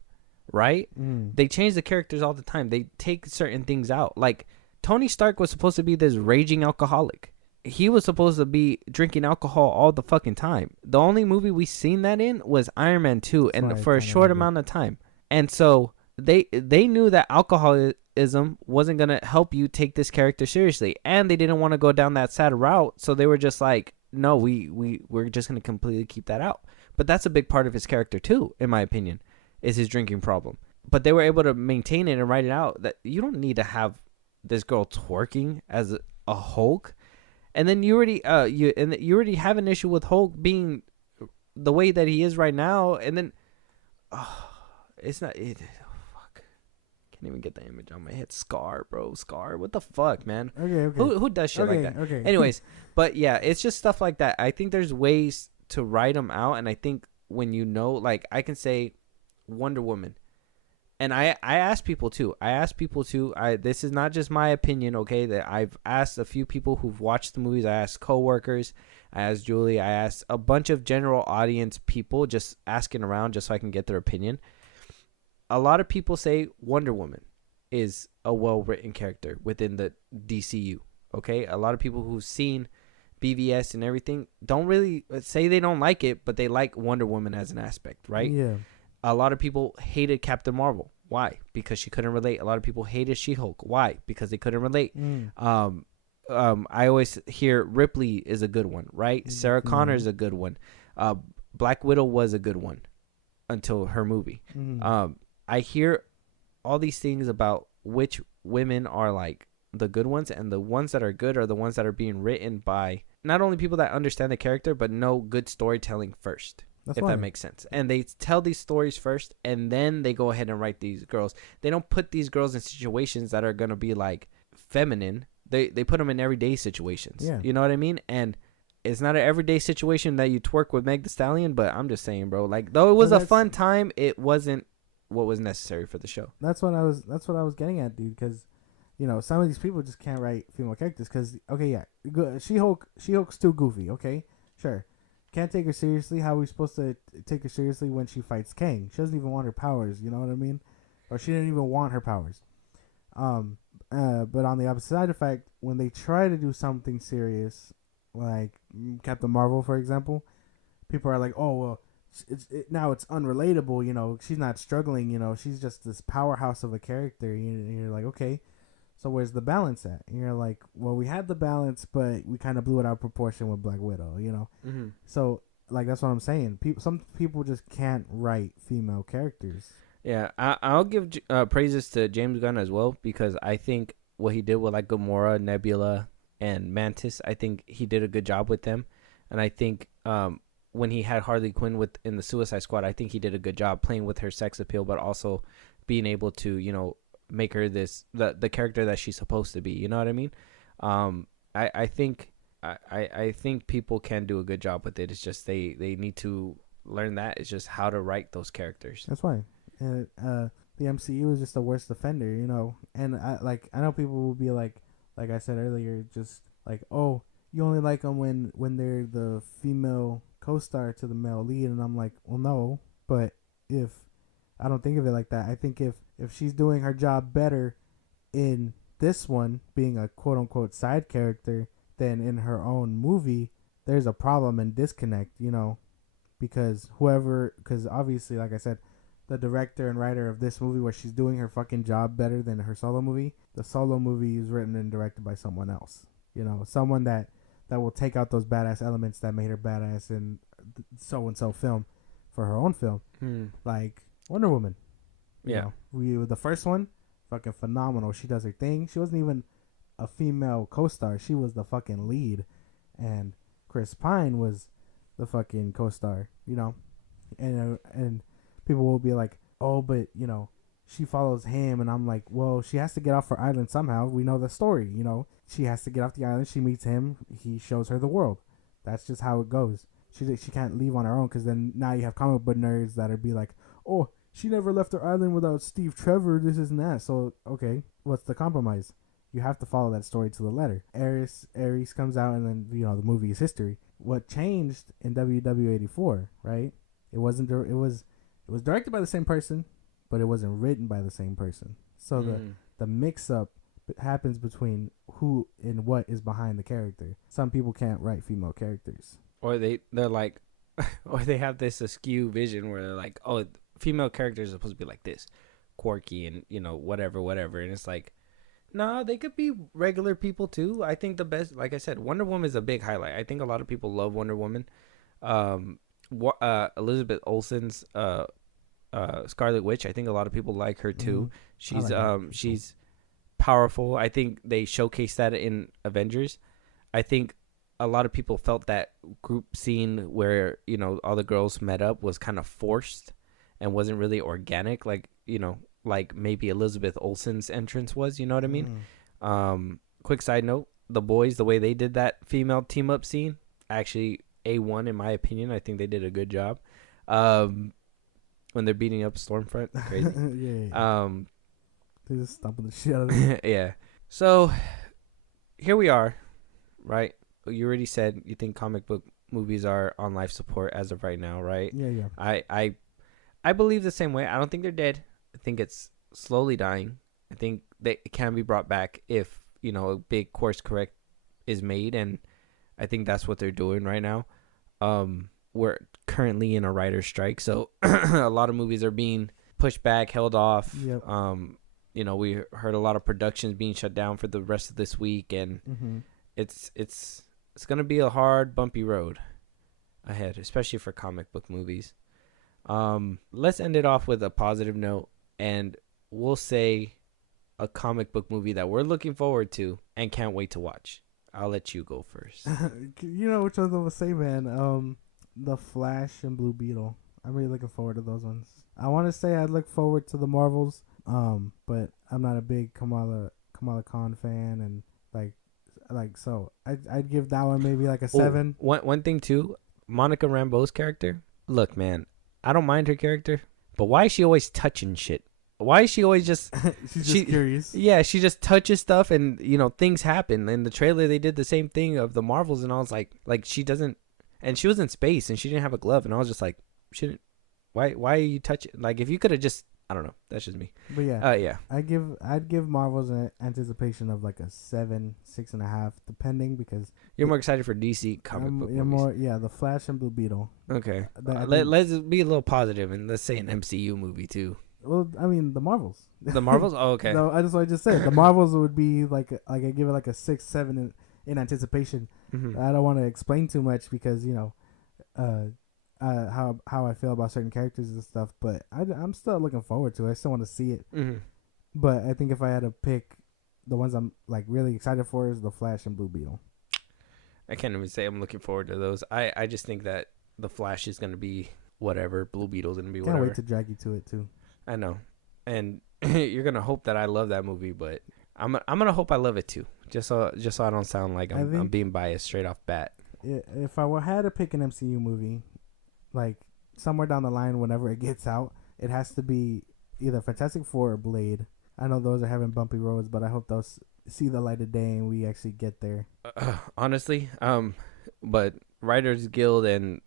right? They change the characters all the time. They take certain things out. Like Tony Stark was supposed to be this raging alcoholic. He was supposed to be drinking alcohol all the fucking time. The only movie we seen that in was Iron Man 2, and for a short amount of time. And so they knew that alcoholism wasn't going to help you take this character seriously, and they didn't want to go down that sad route, so they were just like, no, we're just going to completely keep that out. But that's a big part of his character too, in my opinion, is his drinking problem. But they were able to maintain it and write it out, that you don't need to have this girl twerking as a Hulk. And then you already have an issue with Hulk being the way that he is right now, and then it's not it. Fuck, can't even get the image on my head. Scar, bro, Scar. What the fuck, man? Okay. Who does shit like that? Okay. Anyways, but yeah, it's just stuff like that. I think there's ways to write them out, and I think when like, I can say Wonder Woman. And I asked people too. This is not just my opinion, okay? That I've asked a few people who've watched the movies. I asked coworkers. I asked Julie. I asked a bunch of general audience people, just asking around just so I can get their opinion. A lot of people say Wonder Woman is a well-written character within the DCU, okay? A lot of people who've seen BVS and everything don't really say they don't like it, but they like Wonder Woman as an aspect, right? Yeah. A lot of people hated Captain Marvel. Why? Because she couldn't relate. A lot of people hated She-Hulk. Why? Because they couldn't relate. I always hear Ripley is a good one, right? Sarah Connor is a good one. Black Widow was a good one until her movie. I hear all these things about which women are like the good ones, and the ones that are good are the ones that are being written by not only people that understand the character, but know good storytelling first. That makes sense. And they tell these stories first, and then they go ahead and write these girls. They don't put these girls in situations that are going to be like feminine. They put them in everyday situations. Yeah. You know what I mean? And it's not an everyday situation that you twerk with Meg Thee Stallion, but I'm just saying, bro, like, though it was a fun time, it wasn't what was necessary for the show. That's what I was getting at, dude, because some of these people just can't write female characters because, okay, yeah, She-Hulk's too goofy, okay? Sure. Can't take her seriously. How are we supposed to take her seriously when she fights Kang? She doesn't even want her powers, you know what I mean? Or she didn't even want her powers. But on the opposite side of the fact, when they try to do something serious, like Captain Marvel, for example, people are like, oh, well, now it's unrelatable, she's not struggling, she's just this powerhouse of a character. You're like, okay. So where's the balance at? And you're like, well, we had the balance, but we kind of blew it out of proportion with Black Widow, you know? Mm-hmm. So, like, that's what I'm saying. Some people just can't write female characters. Yeah, I'll give praises to James Gunn as well, because I think what he did with like Gamora, Nebula, and Mantis, I think he did a good job with them, and I think when he had Harley Quinn in the Suicide Squad, I think he did a good job playing with her sex appeal, but also being able to make her the character that she's supposed to be. You know what I mean? I think I think people can do a good job with it. It's just they need to learn that. It's just how to write those characters. That's why. And the MCU is just the worst offender, you know. And I know people will be like I said earlier, just like, oh, you only like them when they're the female co-star to the male lead, and I'm like, well, no, but if I don't think of it like that. I think if she's doing her job better in this one, being a quote unquote side character, than in her own movie, there's a problem and disconnect, you know, because obviously, like I said, the director and writer of this movie, where she's doing her fucking job better than her solo movie, the solo movie is written and directed by someone else, you know, someone that will take out those badass elements that made her badass in so and so film for her own film, like Wonder Woman. You know, the first one, fucking phenomenal. She does her thing. She wasn't even a female co-star. She was the fucking lead, and Chris Pine was the fucking co-star. You know, and people will be like, oh, but you know, she follows him, and I'm like, well, she has to get off her island somehow. We know the story. You know, she has to get off the island. She meets him. He shows her the world. That's just how it goes. She can't leave on her own, because then now you have comic book nerds that'll be like, oh, she never left her island without Steve Trevor, this is and that. So, okay, what's the compromise? You have to follow that story to the letter. Ares comes out, and then, you know, the movie is history. What changed in WW84, right? It was directed by the same person, but it wasn't written by the same person. So the mix-up happens between who and what is behind the character. Some people can't write female characters. Or they're like, or they have this askew vision where they're like, oh, female characters are supposed to be like this, quirky and, you know, whatever. And it's like, no, they could be regular people too. I think the best, like I said, Wonder Woman is a big highlight. I think a lot of people love Wonder Woman. Elizabeth Olsen's Scarlet Witch, I think a lot of people like her too. She's she's powerful. I think they showcased that in Avengers. I think a lot of people felt that group scene where, you know, all the girls met up was kind of forced and wasn't really organic, like, you know, like maybe Elizabeth Olsen's entrance was, you know what I mean? Quick side note, the boys, the way they did that female team up scene, actually A1 in my opinion. I think they did a good job. When they're beating up Stormfront, crazy. yeah. They're just stomping the shit out of it. Yeah. So here we are, right? You already said you think comic book movies are on life support as of right now, right? Yeah. I believe the same way. I don't think they're dead. I think it's slowly dying. I think they can be brought back if, you know, a big course correct is made, and I think that's what they're doing right now. We're currently in a writer's strike, so a lot of movies are being pushed back, held off. Yep. You know, we heard a lot of productions being shut down for the rest of this week, and it's gonna be a hard, bumpy road ahead, especially for comic book movies. Let's end it off with a positive note, and we'll say a comic book movie that we're looking forward to and can't wait to watch. I'll let you go first. You know which ones I would say, man? The Flash and Blue Beetle. I'm really looking forward to those ones. I want to say I'd look forward to the Marvels, but I'm not a big Kamala Khan fan, and so I'd give that one maybe like a 7. One thing too, Monica Rambeau's character. Look, man, I don't mind her character, but why is she always touching shit? Why is she always just she's just curious? Yeah, she just touches stuff, and, you know, things happen. In the trailer they did the same thing of the Marvels, and I was like she doesn't, and she was in space and she didn't have a glove, and I was just like, why are you touching? Like, if you could have just, I don't know, that's just me. But yeah, yeah, I'd give Marvel's an anticipation of like a 7, 6.5, depending, because you're more excited for DC comic book movies. The Flash and Blue Beetle. Okay, let's be a little positive, and let's say an MCU movie too. Well, I mean the Marvels. The Marvels. Oh, okay. No, I just said the Marvels would be like I give it like a 6, 7 in anticipation. Mm-hmm. I don't want to explain too much because how I feel about certain characters and stuff. But I'm still looking forward to it. I still want to see it. Mm-hmm. But I think if I had to pick, the ones I'm like really excited for is the Flash and Blue Beetle. I can't even say I'm looking forward to those. I just think that the Flash is gonna be whatever. Blue Beetle's gonna be Can't whatever. wait to drag you to it too. I know, and you're gonna hope that I love that movie, but I'm gonna hope I love it too. Just so I don't sound like I'm being biased straight off bat. If I had to pick an MCU movie, like somewhere down the line, whenever it gets out, it has to be either Fantastic Four or Blade. I know those are having bumpy roads, but I hope those see the light of day and we actually get there. Honestly, but Writers Guild and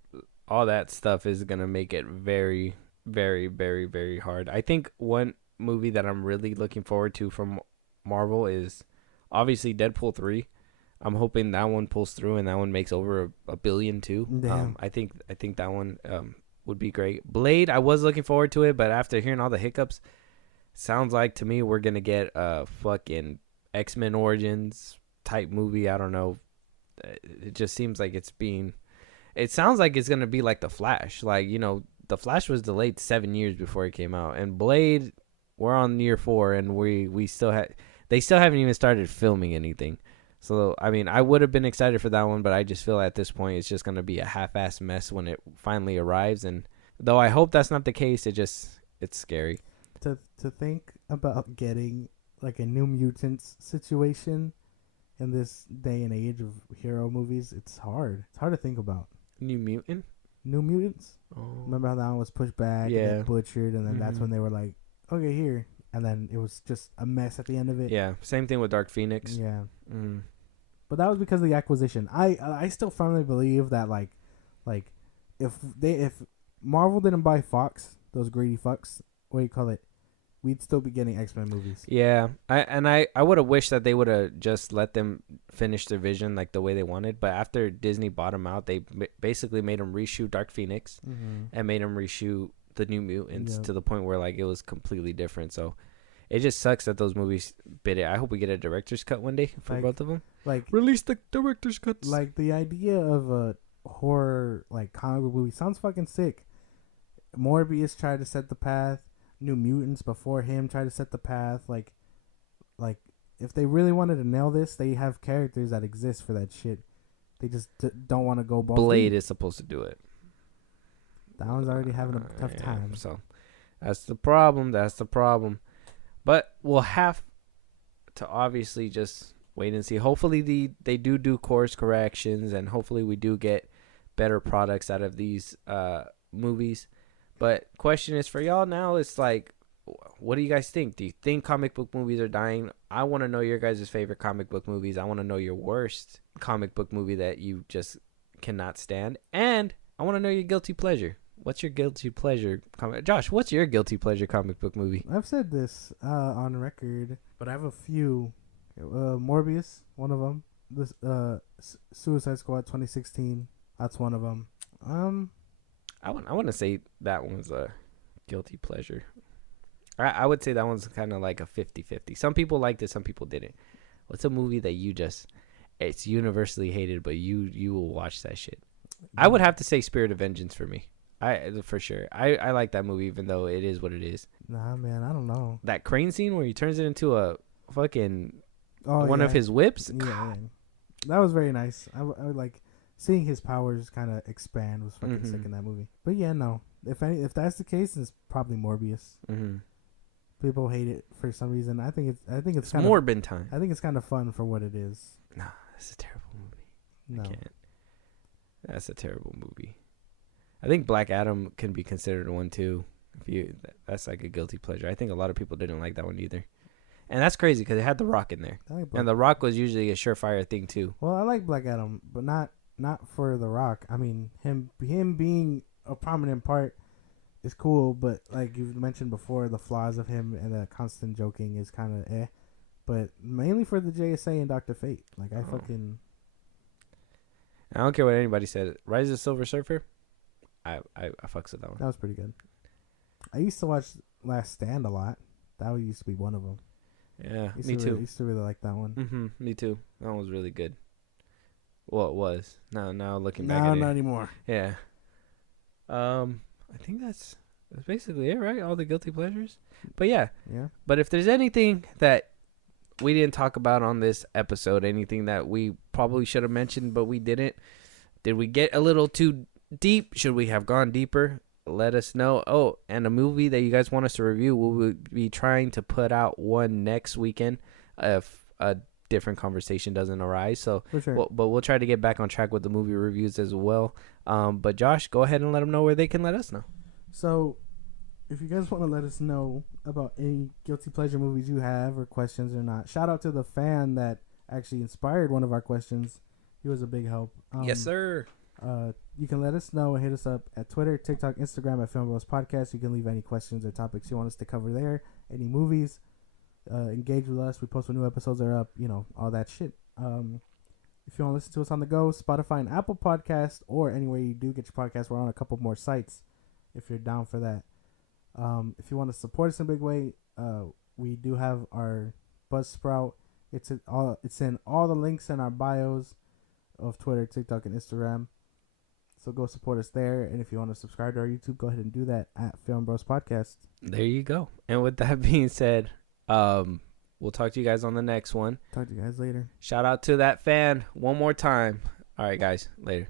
all that stuff is gonna make it very, very, very, very hard. I think one movie that I'm really looking forward to from Marvel is obviously Deadpool 3. I'm hoping that one pulls through and that one makes over a billion too. Damn. I think that one would be great. Blade, I was looking forward to it, but after hearing all the hiccups, sounds like to me we're gonna get a fucking X-Men Origins type movie. I don't know. It just seems like it sounds like it's gonna be like the Flash. Like, the Flash was delayed 7 years before it came out, and Blade, we're on year 4, and we still they still haven't even started filming anything. So I mean, I would have been excited for that one, but I just feel at this point it's just gonna be a half-ass mess when it finally arrives. And though I hope that's not the case, it's scary. To think about getting like a New Mutants situation in this day and age of hero movies, it's hard. It's hard to think about. New Mutant? New Mutants? Oh. Remember how that one was pushed back Yeah. and butchered, and then that's when they were like, okay, here. And then it was just a mess at the end of it. Yeah, same thing with Dark Phoenix. Yeah. Mm. But that was because of the acquisition. I still firmly believe that like if Marvel didn't buy Fox, those greedy fucks, what do you call it? We'd still be getting X-Men movies. Yeah, I would have wished that they would have just let them finish their vision like the way they wanted. But after Disney bought them out, they basically made them reshoot Dark Phoenix and made them reshoot the New Mutants to the point where like it was completely different. So it just sucks that those movies bit it. I hope we get a director's cut one day for both of them. Like release the director's cuts. Like the idea of a horror like comic book movie sounds fucking sick. Morbius tried to set the path. New Mutants before him tried to set the path. Like if they really wanted to nail this, they have characters that exist for that shit. They just don't want to go balls Blade deep. is supposed to do it. That one's already having a tough time. So that's the problem. But we'll have to obviously just wait and see. Hopefully they do course corrections, and hopefully we do get better products out of these movies. But question is for y'all now, it's like, what do you guys think? Do you think comic book movies are dying? I want to know your guys' favorite comic book movies. I want to know your worst comic book movie that you just cannot stand. And I want to know your guilty pleasure. What's your guilty pleasure comic? Josh, what's your guilty pleasure comic book movie? I've said this on record, but I have a few. Morbius, one of them. This Suicide Squad 2016, that's one of them. I want to say that one's a guilty pleasure. I would say that one's kind of like a 50-50. Some people liked it, some people didn't. What's a movie that it's universally hated, but you will watch that shit? I would have to say Spirit of Vengeance for me. For sure. I like that movie, even though it is what it is. Nah, man, I don't know. That crane scene where he turns it into a fucking one of his whips. Yeah, that was very nice. I would like seeing his powers kind of expand was fucking sick in that movie. But yeah, no. If that's the case, it's probably Morbius. Mm-hmm. People hate it for some reason. I think it's kind Morbin time. I think it's kind of fun for what it is. Nah, that's a terrible movie. No. I can't. That's a terrible movie. I think Black Adam can be considered one too. That's like a guilty pleasure. I think a lot of people didn't like that one either, and that's crazy because it had The Rock in there, and The Rock was usually a surefire thing too. Well, I like Black Adam, but not for The Rock. I mean, him being a prominent part is cool, but like you've mentioned before, the flaws of him and the constant joking is kind of eh. But mainly for the JSA and Dr. Fate, like I don't care what anybody said. Rise of the Silver Surfer, I fucks with that one. That was pretty good. I used to watch Last Stand a lot. That used to be one of them. Yeah, me too. Used to really like that one. Mm-hmm. Me too. That one was really good. Well, it was. Now looking back No, at not it, anymore. yeah. I think that's basically it, right? All the guilty pleasures. But yeah. Yeah. But if there's anything that we didn't talk about on this episode, anything that we probably should have mentioned but we didn't, did we get a little too deep? Should we have gone deeper? Let us know. Oh, and a movie that you guys want us to review, we'll be trying to put out one next weekend if a different conversation doesn't arise. So, For sure. but we'll try to get back on track with the movie reviews as well. But Josh, go ahead and let them know where they can let us know. So, if you guys want to let us know about any guilty pleasure movies you have or questions or not, shout out to the fan that actually inspired one of our questions. He was a big help. Yes, sir. You can let us know and hit us up at Twitter, TikTok, Instagram at FilmBros Podcast. You can leave any questions or topics you want us to cover there. Any movies. Engage with us. We post when new episodes are up. All that shit. If you want to listen to us on the go, Spotify and Apple Podcast, or anywhere you do get your podcast, we're on a couple more sites if you're down for that. If you want to support us in a big way, we do have our Buzzsprout. It's in all the links in our bios of Twitter, TikTok, and Instagram. So go support us there. And if you want to subscribe to our YouTube, go ahead and do that at FilmBros Podcast. There you go. And with that being said, we'll talk to you guys on the next one. Talk to you guys later. Shout out to that fan one more time. All right, guys. Later.